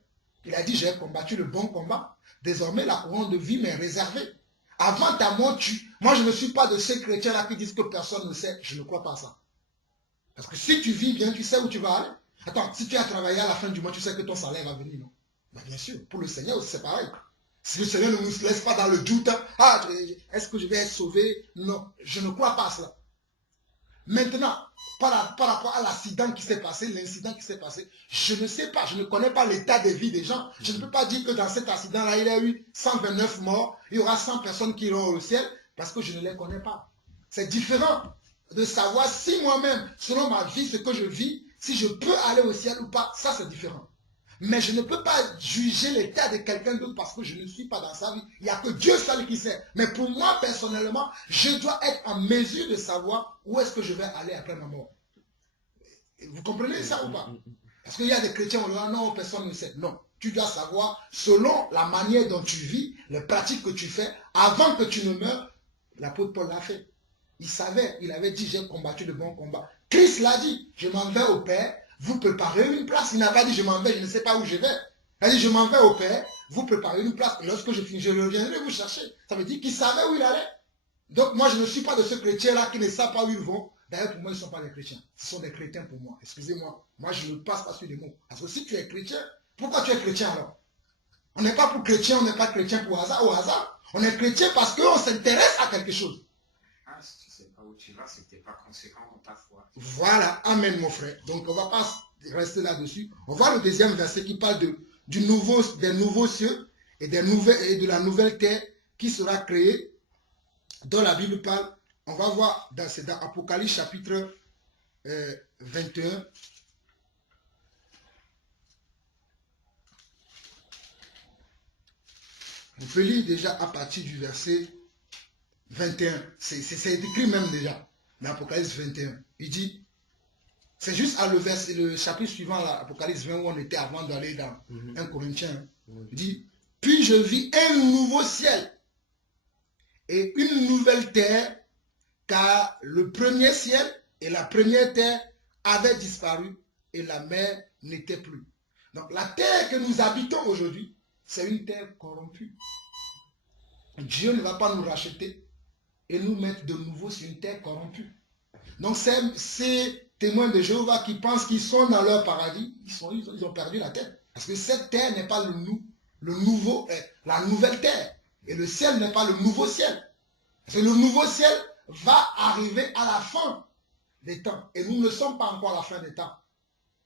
Il a dit, j'ai combattu le bon combat. Désormais, la couronne de vie m'est réservée. Avant ta mort, moi, je ne suis pas de ces chrétiens-là qui disent que personne ne sait. Je ne crois pas à ça. Parce que si tu vis bien, tu sais où tu vas aller. Attends, si tu as travaillé à la fin du mois, tu sais que ton salaire va venir, non? Ben, bien sûr, pour le Seigneur aussi, c'est pareil. Si le Seigneur ne nous laisse pas dans le doute, ah, est-ce que je vais être sauvé? Non, je ne crois pas à cela. Maintenant, par rapport à l'accident qui s'est passé, l'incident qui s'est passé, je ne sais pas, je ne connais pas l'état de vie des gens. Je ne peux pas dire que dans cet accident-là, il y a eu 129 morts, il y aura 100 personnes qui iront au ciel, parce que je ne les connais pas. C'est différent de savoir si moi-même, selon ma vie, ce que je vis, si je peux aller au ciel ou pas, ça c'est différent. Mais je ne peux pas juger l'état de quelqu'un d'autre parce que je ne suis pas dans sa vie. Il n'y a que Dieu seul qui sait. Mais pour moi, personnellement, je dois être en mesure de savoir où est-ce que je vais aller après ma mort. Vous comprenez ça ou pas? Parce qu'il y a des chrétiens, on dit non, personne ne sait. Non, tu dois savoir, selon la manière dont tu vis, les pratiques que tu fais, avant que tu ne meurs, l'apôtre Paul l'a fait. Il savait, il avait dit, j'ai combattu le bon combat. Christ l'a dit, je m'en vais au Père, vous préparez une place. Il n'a pas dit, je m'en vais, je ne sais pas où je vais. Il a dit, je m'en vais au Père, vous préparez une place. Et lorsque je finis, je reviendrai vous chercher. Ça veut dire qu'il savait où il allait. Donc moi, je ne suis pas de ceux chrétiens-là qui ne savent pas où ils vont. D'ailleurs, pour moi, ils ne sont pas des chrétiens. Ce sont des chrétiens pour moi. Excusez-moi. Moi, je ne passe pas sur les mots. Parce que si tu es chrétien, pourquoi tu es chrétien alors? On n'est pas pour chrétien, on n'est pas chrétien pour hasard, au hasard. On est chrétien parce qu'on s'intéresse à quelque chose. Ah, si tu ne sais pas où tu vas, c'est que tu n'es pas conséquent dans ta foi. Voilà, amen mon frère. Donc on ne va pas rester là-dessus. On voit le deuxième verset qui parle des nouveaux cieux et de la nouvelle terre qui sera créée, dont la Bible parle. On va voir dans Apocalypse chapitre 21. On peut lire déjà à partir du verset 21. C'est écrit même déjà. Mais Apocalypse 21. Il dit, c'est juste à le chapitre suivant, l'Apocalypse 20, où on était avant d'aller dans 1 Corinthiens. Il dit, puis je vis un nouveau ciel et une nouvelle terre, car le premier ciel et la première terre avaient disparu et la mer n'était plus. Donc la terre que nous habitons aujourd'hui, c'est une terre corrompue. Dieu ne va pas nous racheter et nous mettre de nouveau sur une terre corrompue. Donc ces témoins de Jéhovah qui pensent qu'ils sont dans leur paradis, ils ont perdu la terre. Parce que cette terre n'est pas la nouvelle terre. Et le ciel n'est pas le nouveau ciel. Parce que le nouveau ciel va arriver à la fin des temps. Et nous ne sommes pas encore à la fin des temps.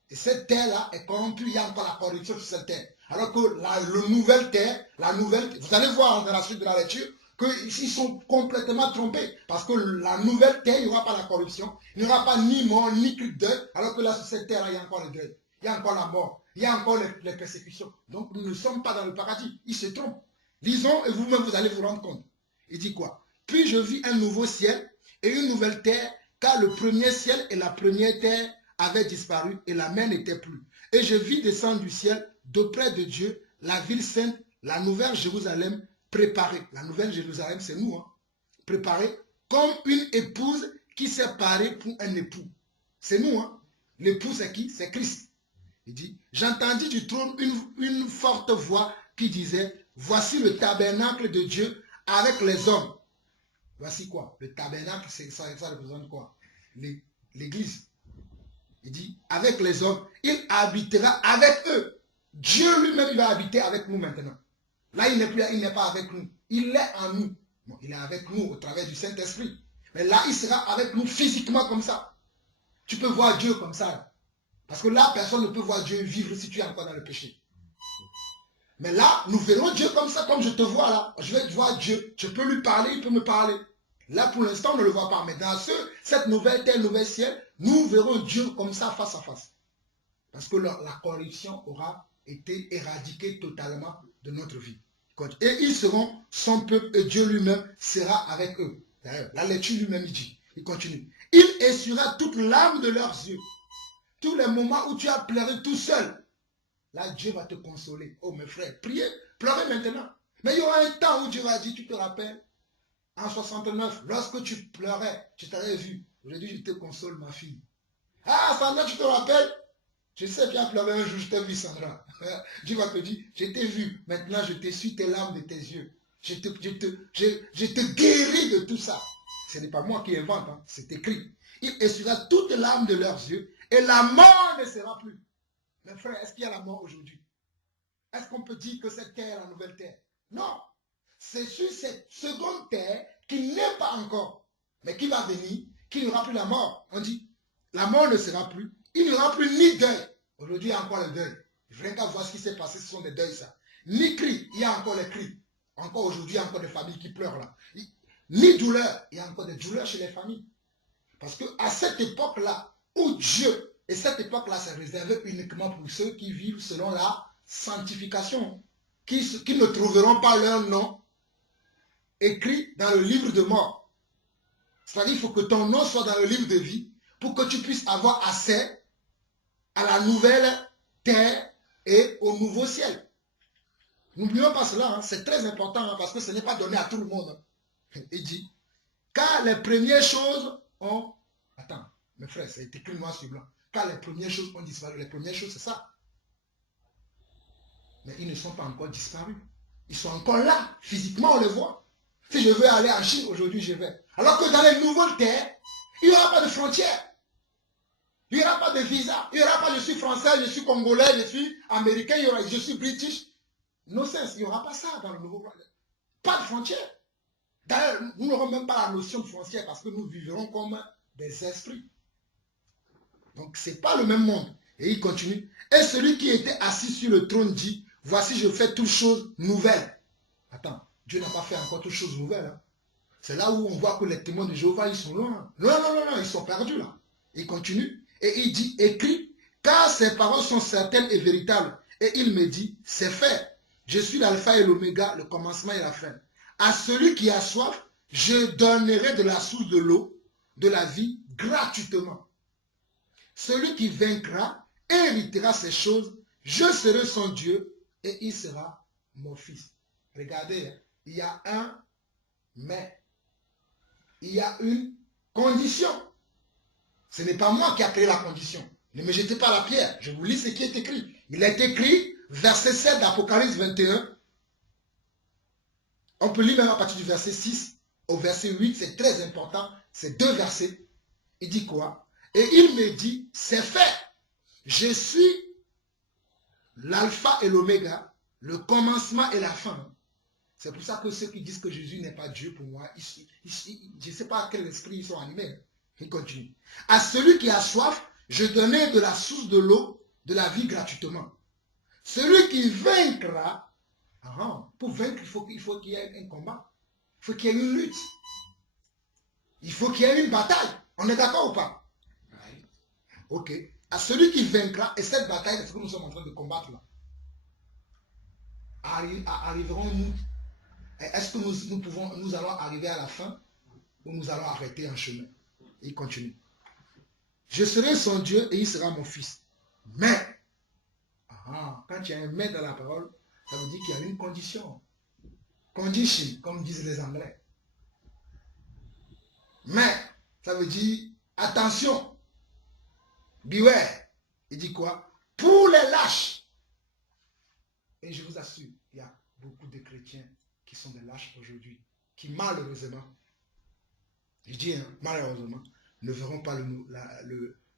Et cette terre-là est corrompue, il y a encore la corruption sur cette terre. Alors que la nouvelle terre, vous allez voir dans la suite de la lecture, qu'ils sont complètement trompés. Parce que la nouvelle terre, il n'y aura pas la corruption, il n'y aura pas ni mort, ni cri de deuil, alors que là, sur cette terre-là, il y a encore le deuil, il y a encore la mort, il y a encore les persécutions. Donc nous ne sommes pas dans le paradis, ils se trompent. Lisons et vous-même, vous allez vous rendre compte. Il dit quoi? Puis je vis un nouveau ciel et une nouvelle terre, car le premier ciel et la première terre avaient disparu et la mer n'était plus. Et je vis descendre du ciel, d'auprès de Dieu, la ville sainte, la nouvelle Jérusalem, préparée. La nouvelle Jérusalem, c'est nous, hein, préparée comme une épouse qui s'est parée pour un époux. C'est nous, hein. L'époux, c'est qui? C'est Christ. Il dit, j'entendis du trône une forte voix qui disait, voici le tabernacle de Dieu avec les hommes. Voici quoi? Le tabernacle, ça représente quoi? L'église. Il dit, avec les hommes, il habitera avec eux. Dieu lui-même, il va habiter avec nous maintenant. Là, il n'est pas avec nous. Il est en nous. Bon, il est avec nous au travers du Saint-Esprit. Mais là, il sera avec nous physiquement comme ça. Tu peux voir Dieu comme ça. Parce que là, personne ne peut voir Dieu vivre si tu es encore dans le péché. Mais là, nous verrons Dieu comme ça, comme je te vois là. Je vais voir Dieu. Je peux lui parler, il peut me parler. Là, pour l'instant, on ne le voit pas. Mais dans cette nouvelle terre, nouvelle ciel, nous verrons Dieu comme ça, face à face. Parce que la corruption aura été éradiquée totalement de notre vie. Et ils seront son peuple et Dieu lui-même sera avec eux. D'ailleurs, la lecture lui-même, il dit, il continue. Il essuiera toute l'âme de leurs yeux. tous les moments où tu as pleuré tout seul, là, Dieu va te consoler. Oh, mes frères, priez, pleurez maintenant. Mais il y aura un temps où Dieu va dire, tu te rappelles, en 69, lorsque tu pleurais, je t'avais vu. Aujourd'hui, je te console, ma fille. Ah, Sandra, tu te rappelles? Je sais, tu as pleuré un jour, je t'ai vu, Sandra. Dieu va te dire, je t'ai vu. Maintenant, je t'essuie tes larmes de tes yeux. Je te guéris de tout ça. Ce n'est pas moi qui invente, hein, c'est écrit. Il essuiera toutes les larmes de leurs yeux et la mort ne sera plus. Mes frères, est-ce qu'il y a la mort aujourd'hui? Est-ce qu'on peut dire que cette terre est la nouvelle terre? Non. C'est sur cette seconde terre qui n'est pas encore, mais qui va venir, qu'il n'y aura plus la mort. On dit, la mort ne sera plus, il n'y aura plus ni deuil. Aujourd'hui, il y a encore le deuil. Rien qu'à voir ce qui s'est passé, ce sont des deuils, ça. Ni cris, il y a encore les cris. Encore aujourd'hui, il y a encore des familles qui pleurent là. Ni douleur, il y a encore des douleurs chez les familles. Parce qu'à cette époque-là, où Dieu, et cette époque-là, c'est réservé uniquement pour ceux qui vivent selon la sanctification, qui ne trouveront pas leur nom écrit dans le livre de mort. C'est-à-dire qu'il faut que ton nom soit dans le livre de vie pour que tu puisses avoir accès à la nouvelle terre et au nouveau ciel. N'oublions pas cela, hein, c'est très important hein, parce que ce n'est pas donné à tout le monde. Hein. Il dit, car les premières choses ont... Attends, mes frères, c'est écrit noir sur blanc. Car les premières choses ont disparu. Les premières choses, c'est ça. Mais ils ne sont pas encore disparus. Ils sont encore là. Physiquement, on les voit. Si je veux aller en Chine, aujourd'hui, je vais. Alors que dans les nouvelles terres, il n'y aura pas de frontières. Il n'y aura pas de visa. Il n'y aura pas je suis français, je suis congolais, je suis américain, je suis british. No sense. Il n'y aura pas ça dans le nouveau. Pas de frontières. D'ailleurs, nous n'aurons même pas la notion de frontières parce que nous vivrons comme des esprits. Donc, ce n'est pas le même monde. Et il continue. Et celui qui était assis sur le trône dit, voici, je fais toutes choses nouvelles. Attends, Dieu n'a pas fait encore toutes choses nouvelles. Hein. C'est là où on voit que les témoins de Jéhovah, ils sont loin. Non, non, non, non, ils sont perdus là. Il continue. Et il dit, écris, car ces paroles sont certaines et véritables. Et il me dit, c'est fait. Je suis l'alpha et l'oméga, le commencement et la fin. À celui qui a soif, je donnerai de la source de l'eau, de la vie, gratuitement. Celui qui vaincra héritera ces choses. Je serai son Dieu et il sera mon fils. Regardez, il y a un mais. Il y a une condition. Ce n'est pas moi qui a créé la condition. Ne me jetez pas la pierre. Je vous lis ce qui est écrit. Il est écrit, verset 7 d'Apocalypse 21. On peut lire même à partir du verset 6 au verset 8. C'est très important. C'est deux versets. Il dit quoi? Et il me dit, c'est fait. Je suis l'alpha et l'oméga, le commencement et la fin. C'est pour ça que ceux qui disent que Jésus n'est pas Dieu pour moi, je ne sais pas à quel esprit ils sont animés. Il continue. À celui qui a soif, je donnais de la source de l'eau, de la vie gratuitement. Celui qui vaincra, pour vaincre, il faut qu'il y ait un combat. Il faut qu'il y ait une lutte. Il faut qu'il y ait une bataille. On est d'accord ou pas? Ok. À celui qui vaincra, et cette bataille, c'est ce que nous sommes en train de combattre là. Arriverons-nous? Est-ce que nous allons arriver à la fin ou nous allons arrêter en chemin? Il continue. Je serai son Dieu et il sera mon fils. Mais, quand il y a un mais dans la parole, ça veut dire qu'il y a une condition. Condition, comme disent les Anglais. Mais, ça veut dire, attention, beware. Il dit quoi? Pour les lâches. Et je vous assure, il y a beaucoup de chrétiens qui sont des lâches aujourd'hui, qui malheureusement, je dis malheureusement, ne verront pas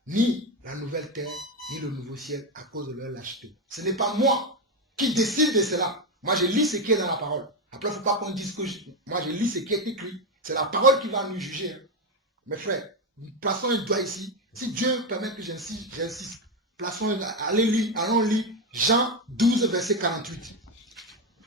ni la nouvelle terre, ni le nouveau ciel à cause de leur lâcheté. Ce n'est pas moi qui décide de cela. Moi, je lis ce qui est dans la parole. Après, il ne faut pas qu'on dise que moi, je lis ce qui est écrit. C'est la parole qui va nous juger. Hein. Mes frères, plaçons un doigt ici. Si Dieu permet que j'insiste, allons lire Jean 12, verset 48.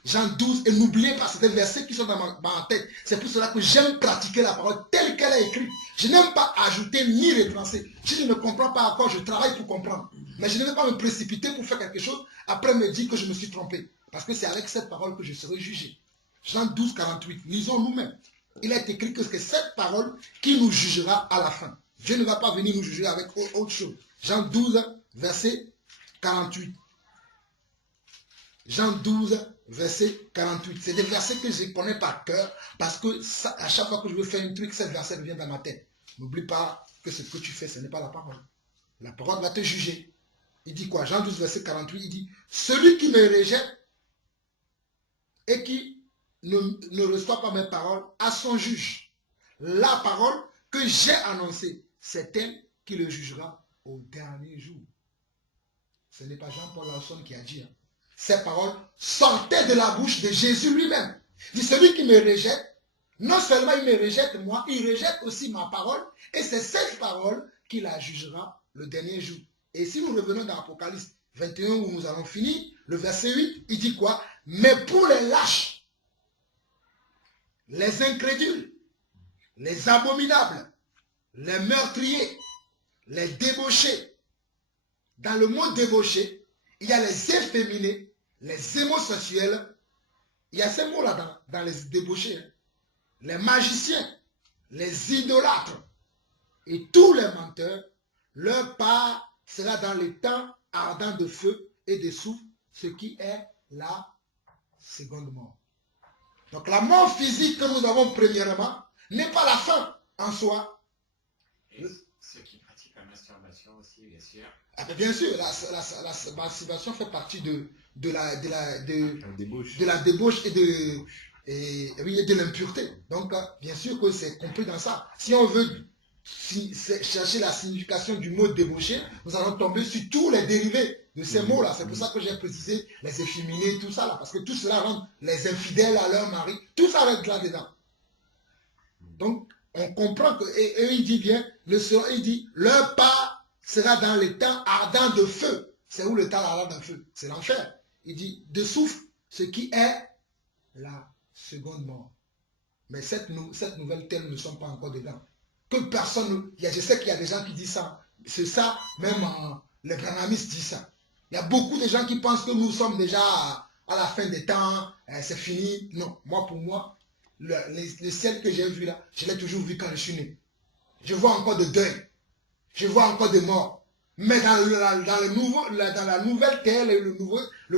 Jean 12, et n'oubliez pas, c'est des versets qui sont dans ma tête. C'est pour cela que j'aime pratiquer la parole telle qu'elle est écrite. Je n'aime pas ajouter ni retracer. Si je ne comprends pas encore, je travaille pour comprendre. Mais je ne vais pas me précipiter pour faire quelque chose, après me dire que je me suis trompé. Parce que c'est avec cette parole que je serai jugé. Jean 12, 48. Lisons nous-mêmes. Il est écrit que c'est cette parole qui nous jugera à la fin. Dieu ne va pas venir nous juger avec autre chose. Jean 12, verset 48. Jean 12, verset 48. C'est des versets que je connais par cœur parce que ça, à chaque fois que je veux faire un truc, ce verset vient dans ma tête. N'oublie pas que ce que tu fais, ce n'est pas la parole. La parole va te juger. Il dit quoi? Jean 12, verset 48, il dit, celui qui me rejette et qui ne reçoit pas mes paroles à son juge. La parole que j'ai annoncée, c'est elle qui le jugera au dernier jour. Ce n'est pas Jean-Paul Lawson qui a dit. Ces paroles sortaient de la bouche de Jésus lui-même. Il dit, celui qui me rejette, non seulement il me rejette moi, il rejette aussi ma parole, et c'est cette parole qui la jugera le dernier jour. Et si nous revenons dans Apocalypse 21 où nous allons finir, le verset 8, il dit quoi? Mais pour les lâches, les incrédules, les abominables, les meurtriers, les débauchés. Dans le mot débauché, il y a les efféminés, les homosexuels. Il y a ces mots-là dans les débauchés. Hein. Les magiciens, les idolâtres et tous les menteurs, leur part sera dans les temps ardents de feu et de soufre, ce qui est la seconde mort. Donc la mort physique que nous avons premièrement n'est pas la fin en soi. Et ceux qui pratiquent la masturbation aussi, bien sûr. Ah, bien sûr, la masturbation fait partie de la débauche et de l'impureté. Donc, bien sûr que c'est compris dans ça. Si on veut chercher la signification du mot débauché, nous allons tomber sur tous les dérivés de ces mots-là. C'est pour ça que j'ai précisé les efféminés, tout ça là, parce que tout cela rend les infidèles à leur mari, tout ça reste là-dedans. Donc, on comprend que, et il dit bien, il dit, leur part sera dans les temps ardents de feu. C'est où le temps ardent de feu? C'est l'enfer. Il dit, de soufre, ce qui est la seconde mort. Mais cette nouvelle terre ne sont pas encore dedans. Que personne, je sais qu'il y a des gens qui disent ça. C'est ça, même les branhamistes disent ça. Il y a beaucoup de gens qui pensent que nous sommes déjà à la fin des temps, c'est fini. Non, moi pour moi, le ciel que j'ai vu là, je l'ai toujours vu quand je suis né. Je vois encore de deuil. Je vois encore des morts. Mais dans la nouvelle terre et le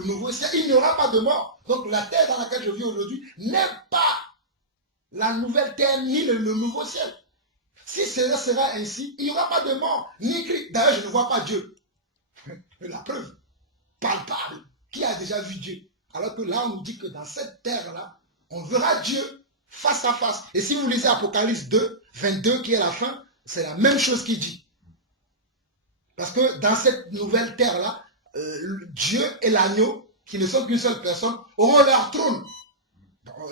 nouveau ciel, il n'y aura pas de mort. Donc la terre dans laquelle je vis aujourd'hui n'est pas la nouvelle terre ni le nouveau ciel. Si cela sera ainsi, il n'y aura pas de mort, ni cri. D'ailleurs, je ne vois pas Dieu. La preuve palpable. Qui a déjà vu Dieu? Alors que là, on nous dit que dans cette terre-là, on verra Dieu face à face. Et si vous lisez Apocalypse 2, 22, qui est la fin, c'est la même chose qu'il dit. Parce que dans cette nouvelle terre-là, Dieu et l'agneau, qui ne sont qu'une seule personne, auront leur trône.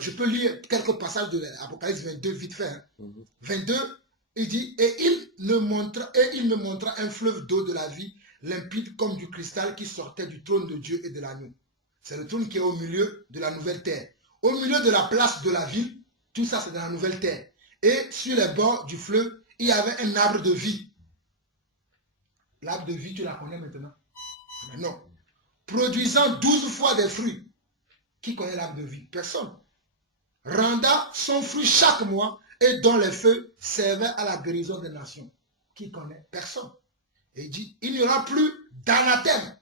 Je peux lire quelques passages de l'Apocalypse 22 vite fait. Hein. 22, il dit, et il me montra un fleuve d'eau de la vie, limpide comme du cristal qui sortait du trône de Dieu et de l'agneau. C'est le trône qui est au milieu de la nouvelle terre. Au milieu de la place de la ville, tout ça c'est dans la nouvelle terre. Et sur les bords du fleuve, il y avait un arbre de vie. L'arbre de vie, tu la connais maintenant? Mais non. Produisant 12 fois des fruits. Qui connaît l'arbre de vie? Personne. Rendant son fruit chaque mois et dont les feux servaient à la guérison des nations. Qui connaît? Personne. Et il dit, il n'y aura plus d'anathème.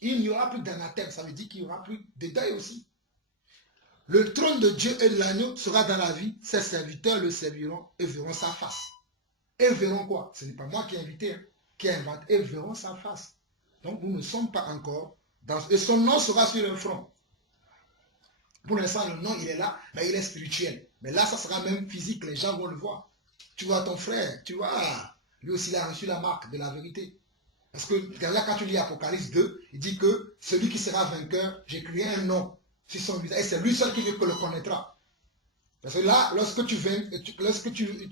Il n'y aura plus d'anathème. Ça veut dire qu'il n'y aura plus de deuil aussi. Le trône de Dieu et de l'agneau sera dans la vie. Ses serviteurs le serviront et verront sa face. Et verront quoi? Ce n'est pas moi qui ai invité, hein, qui ai inventé. Et verront sa face. Donc nous ne sommes pas encore dans... Et son nom sera sur le front. Pour l'instant, le nom, il est là, mais il est spirituel. Mais là, ça sera même physique, les gens vont le voir. Tu vois ton frère, tu vois, lui aussi, il a reçu la marque de la vérité. Parce que là, quand tu lis Apocalypse 2, il dit que celui qui sera vainqueur, j'écrirai un nom sur son visage. Et c'est lui seul qui le connaîtra. Parce que là, lorsque tu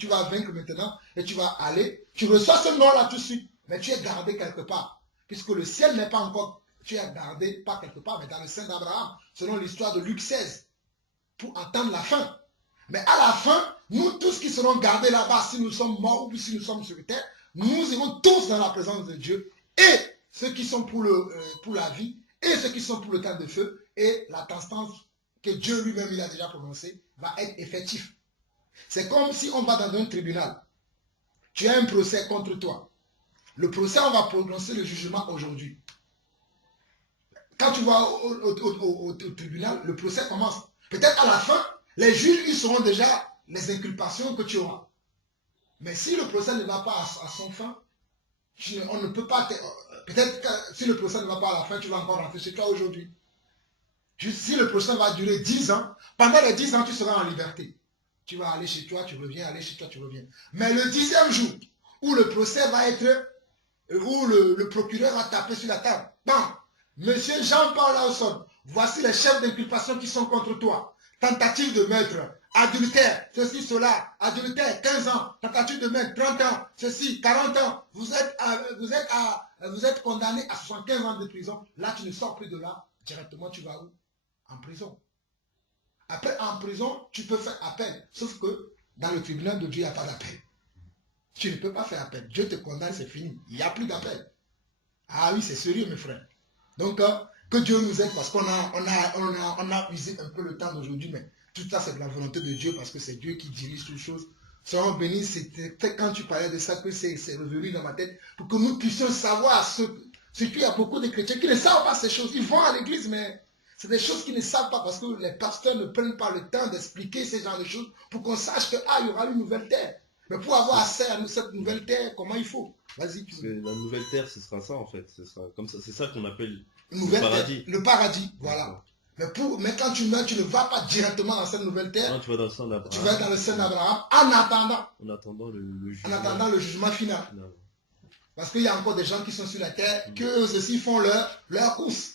vas vaincre maintenant, et tu vas aller, tu reçois ce nom-là tout de suite, mais tu es gardé quelque part. Puisque le ciel n'est pas encore... Tu es gardé, pas quelque part, mais dans le sein d'Abraham, selon l'histoire de Luc 16, pour attendre la fin. Mais à la fin, nous tous qui serons gardés là-bas, si nous sommes morts ou si nous sommes sur terre, nous irons tous dans la présence de Dieu. Et ceux qui sont pour la vie, et ceux qui sont pour le temps de feu, et la sentence que Dieu lui-même il a déjà prononcée, va être effectif. C'est comme si on va dans un tribunal. Tu as un procès contre toi. Le procès, on va prononcer le jugement aujourd'hui. Quand tu vas au tribunal, le procès commence. Peut-être à la fin, les juges, ils sauront déjà les inculpations que tu auras. Mais si le procès ne va pas à son fin, on ne peut pas... Peut-être que si le procès ne va pas à la fin, tu vas encore rentrer chez toi aujourd'hui. Si le procès va durer 10 ans, pendant les 10 ans, tu seras en liberté. Tu vas aller chez toi, tu reviens, aller chez toi, tu reviens. Mais le 10e jour, où le procès va être... où le procureur va taper sur la table. Bon, monsieur Jean-Paul Lawson, voici les chefs d'inculpation qui sont contre toi. Tentative de meurtre, adultère, ceci, cela, adultère, 15 ans, tentative de meurtre, 30 ans, ceci, 40 ans. Vous êtes condamné à 75 ans de prison. Là, tu ne sors plus de là. Directement, tu vas où? En prison. Après, en prison, tu peux faire appel. Sauf que dans le tribunal de Dieu, il n'y a pas d'appel. Tu ne peux pas faire appel. Dieu te condamne, c'est fini. Il n'y a plus d'appel. Ah oui, c'est sérieux, mes frères. Donc, que Dieu nous aide parce qu'on a usé un peu le temps d'aujourd'hui, mais tout ça, c'est de la volonté de Dieu parce que c'est Dieu qui dirige toutes choses. Soyons bénis, c'était quand tu parlais de ça que c'est revenu dans ma tête pour que nous puissions savoir ce qu'il y a beaucoup de chrétiens qui ne savent pas ces choses. Ils vont à l'église, mais c'est des choses qu'ils ne savent pas parce que les pasteurs ne prennent pas le temps d'expliquer ces genres de choses pour qu'on sache qu'il y aura une nouvelle terre. Mais pour avoir accès à cette nouvelle terre, comment il faut? Vas-y. La nouvelle terre, ce sera ça en fait. Ce sera comme ça. C'est ça qu'on appelle le paradis. Le paradis, voilà. Mais quand tu meurs, tu ne vas pas directement dans cette nouvelle terre. Non, tu vas dans le sein d'Abraham. Tu vas dans le sein d'Abraham en attendant. En attendant le jugement. En attendant le jugement final. Parce qu'il y a encore des gens qui sont sur la terre, qu'eux aussi font leur course.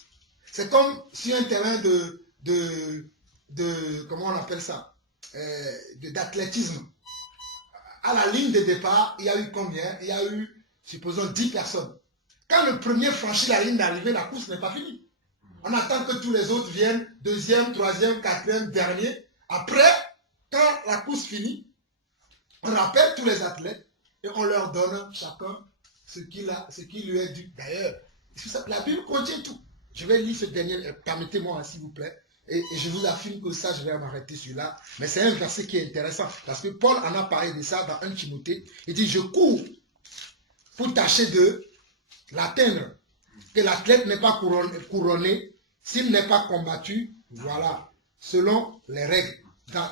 C'est comme sur un terrain de comment on appelle ça, d'athlétisme. À la ligne de départ, il y a eu combien? Il y a eu, supposons, 10 personnes. Quand le premier franchit la ligne d'arrivée, la course n'est pas finie. On attend que tous les autres viennent, deuxième, troisième, quatrième, dernier. Après, quand la course finit, on rappelle tous les athlètes et on leur donne chacun ce qui lui est dû. D'ailleurs, la Bible contient tout. Je vais lire ce dernier, permettez-moi s'il vous plaît. Et je vous affirme que ça, je vais m'arrêter sur là. Mais c'est un verset qui est intéressant. Parce que Paul en a parlé de ça dans 1 Timothée. Il dit, je cours pour tâcher de l'atteindre. Que l'athlète n'est pas couronné s'il n'est pas combattu. Voilà. Selon les règles.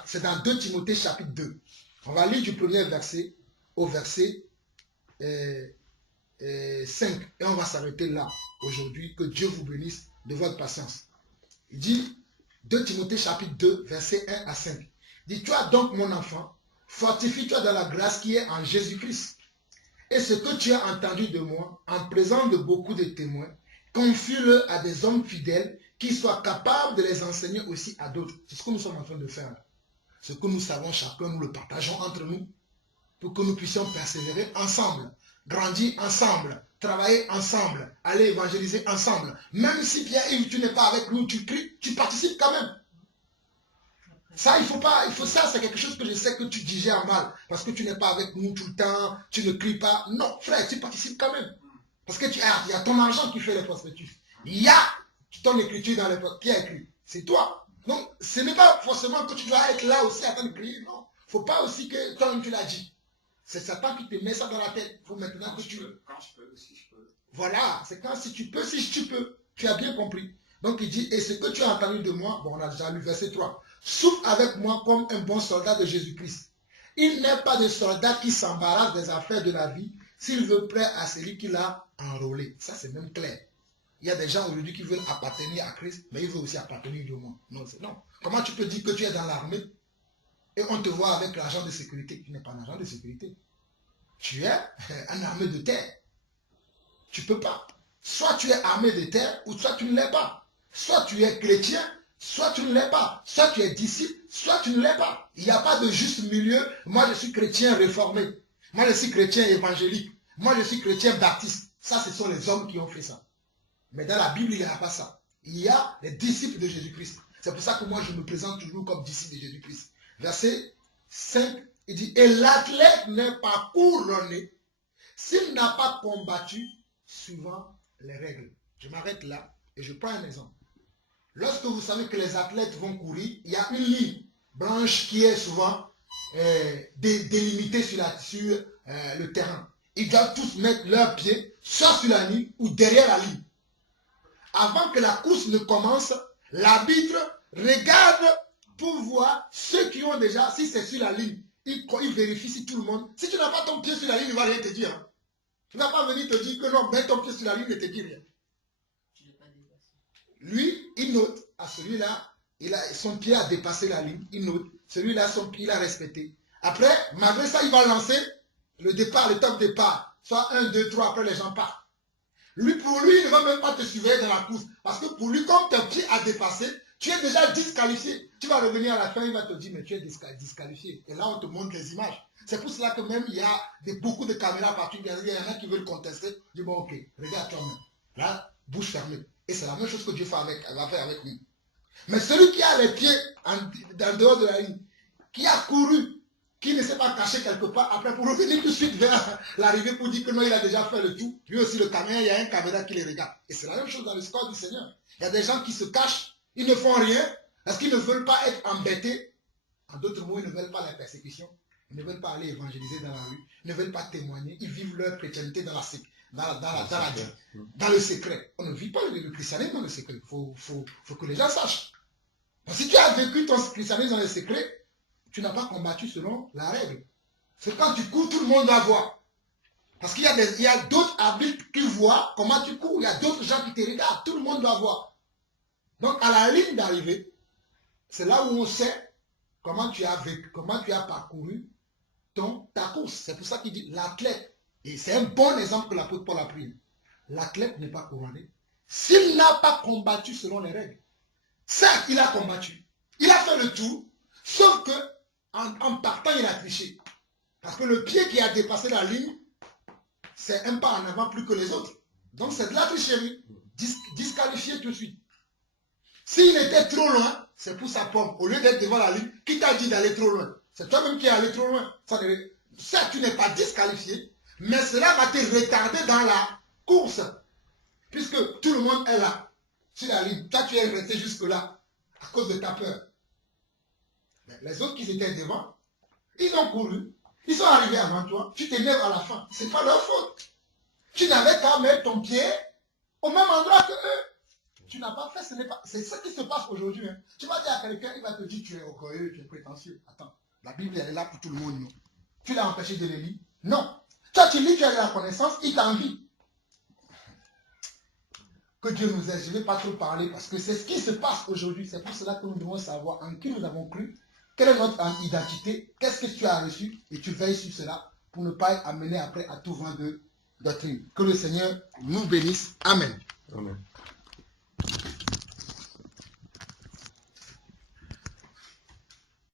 C'est dans 2 Timothée chapitre 2. On va lire du premier verset au verset 5. Et on va s'arrêter là aujourd'hui. Que Dieu vous bénisse de votre patience. Il dit, 2 Timothée chapitre 2, verset 1 à 5. Dis, toi donc mon enfant, fortifie-toi dans la grâce qui est en Jésus-Christ. Et ce que tu as entendu de moi, en présence de beaucoup de témoins, confie-le à des hommes fidèles qui soient capables de les enseigner aussi à d'autres. C'est ce que nous sommes en train de faire. Ce que nous savons chacun, nous le partageons entre nous pour que nous puissions persévérer ensemble, grandir ensemble, travailler ensemble, aller évangéliser ensemble. Même si Pierre-Yves, tu n'es pas avec nous, tu cries, tu participes quand même. Ça, ça, c'est quelque chose que je sais que tu digères mal. Parce que tu n'es pas avec nous tout le temps, tu ne cries pas. Non, frère, tu participes quand même. Parce que il y a ton argent qui fait les prospectus. Il y a ton écriture dans les prospectus. Qui a écrit? C'est toi. Donc, ce n'est pas forcément que tu dois être là aussi à train de crier. Non. Il ne faut pas aussi que toi, tu l'as dit. C'est Satan qui te met ça dans la tête. Il faut maintenant que tu... Quand je peux, si je peux. Voilà, c'est quand si tu peux, si tu peux. Tu as bien compris. Donc il dit, et ce que tu as entendu de moi, bon, on a déjà lu verset 3. Souffre avec moi comme un bon soldat de Jésus-Christ. Il n'est pas de soldat qui s'embarrasse des affaires de la vie s'il veut plaire à celui qui l'a enrôlé. Ça, c'est même clair. Il y a des gens aujourd'hui qui veulent appartenir à Christ, mais ils veulent aussi appartenir au monde. Non, non. Comment tu peux dire que tu es dans l'armée et on te voit avec l'agent de sécurité? Tu n'es pas un agent de sécurité. Tu es un armé de terre. Tu ne peux pas. Soit tu es armé de terre, ou soit tu ne l'es pas. Soit tu es chrétien, soit tu ne l'es pas. Soit tu es disciple, soit tu ne l'es pas. Il n'y a pas de juste milieu. Moi, je suis chrétien réformé. Moi, je suis chrétien évangélique. Moi, je suis chrétien baptiste. Ça, ce sont les hommes qui ont fait ça. Mais dans la Bible, il n'y a pas ça. Il y a les disciples de Jésus-Christ. C'est pour ça que moi, je me présente toujours comme disciple de Jésus-Christ. Verset 5, il dit, et l'athlète n'est pas couronné s'il n'a pas combattu suivant les règles. Je m'arrête là et je prends un exemple. Lorsque vous savez que les athlètes vont courir, il y a une ligne blanche qui est souvent délimitée sur le terrain. Ils doivent tous mettre leurs pieds soit sur la ligne ou derrière la ligne. Avant que la course ne commence, l'arbitre regarde pour voir ceux qui ont déjà, si c'est sur la ligne, il vérifie si tout le monde... Si tu n'as pas ton pied sur la ligne, il ne va rien te dire. Hein. Tu ne vas pas venir te dire que non, mets ton pied sur la ligne, ne te dit rien. Lui, il note à celui-là, son pied a dépassé la ligne, il note. Celui-là, son pied, il a respecté. Après, malgré ça, il va lancer le départ, le top départ. Soit 1, 2, 3, après les gens partent. Lui, pour lui, il ne va même pas te surveiller dans la course. Parce que pour lui, comme ton pied a dépassé, tu es déjà disqualifié. Tu vas revenir à la fin, il va te dire, mais tu es disqualifié. Et là, on te montre les images. C'est pour cela que même il y a beaucoup de caméras partout. Il y en a qui veulent contester. Je dis, bon, ok, regarde toi-même. Là, bouche fermée. Et c'est la même chose que Dieu va faire avec nous. Mais celui qui a les pieds en dehors de la ligne, qui a couru, qui ne s'est pas caché quelque part, après pour revenir tout de suite vers l'arrivée pour dire que non, il a déjà fait le tout. Lui aussi, le caméra, il y a un caméra qui les regarde. Et c'est la même chose dans le score du Seigneur. Il y a des gens qui se cachent, ils ne font rien, parce qu'ils ne veulent pas être embêtés. En d'autres mots, ils ne veulent pas la persécution. Ils ne veulent pas aller évangéliser dans la rue. Ils ne veulent pas témoigner. Ils vivent leur chrétienté dans le secret. On ne vit pas le christianisme dans le secret. Il faut que les gens sachent. Donc, si tu as vécu ton christianisme dans le secret, tu n'as pas combattu selon la règle. C'est quand tu cours, tout le monde va voir. Parce qu'il y a d'autres arbitres qui voient comment tu cours. Il y a d'autres gens qui te regardent. Tout le monde doit voir. Donc, à la ligne d'arrivée, c'est là où on sait comment tu as vécu, comment tu as parcouru ta course. C'est pour ça qu'il dit l'athlète. Et c'est un bon exemple que l'apôtre Paul a pris. L'athlète n'est pas couronné s'il n'a pas combattu selon les règles. Certes, il a combattu. Il a fait le tour, sauf que en partant, il a triché. Parce que le pied qui a dépassé la ligne, c'est un pas en avant plus que les autres. Donc c'est de la tricherie. Disqualifié tout de suite. S'il était trop loin, c'est pour sa pomme. Au lieu d'être devant la ligne, qui t'a dit d'aller trop loin? C'est toi-même qui es allé trop loin. Certes, tu n'es pas disqualifié, mais cela va te retarder dans la course. Puisque tout le monde est là, sur la ligne. Toi, tu es resté jusque-là, à cause de ta peur. Mais les autres qui étaient devant, ils ont couru. Ils sont arrivés avant toi. Tu t'énerves à la fin. Ce n'est pas leur faute. Tu n'avais qu'à mettre ton pied au même endroit que eux. Tu n'as pas fait, c'est ce qui se passe aujourd'hui. Hein. Tu vas dire à quelqu'un, il va te dire, tu es orgueilleux, tu es prétentieux. Attends, la Bible, elle est là pour tout le monde, non? Tu l'as empêché de les lire? Non. Toi, tu lis, tu as la connaissance, il t'envie. Que Dieu nous aide. Je ne vais pas trop parler parce que c'est ce qui se passe aujourd'hui. C'est pour cela que nous devons savoir en qui nous avons cru, quelle est notre identité, qu'est-ce que tu as reçu, et tu veilles sur cela pour ne pas être amené après à tout vent de doctrine. Que le Seigneur nous bénisse. Amen. Amen.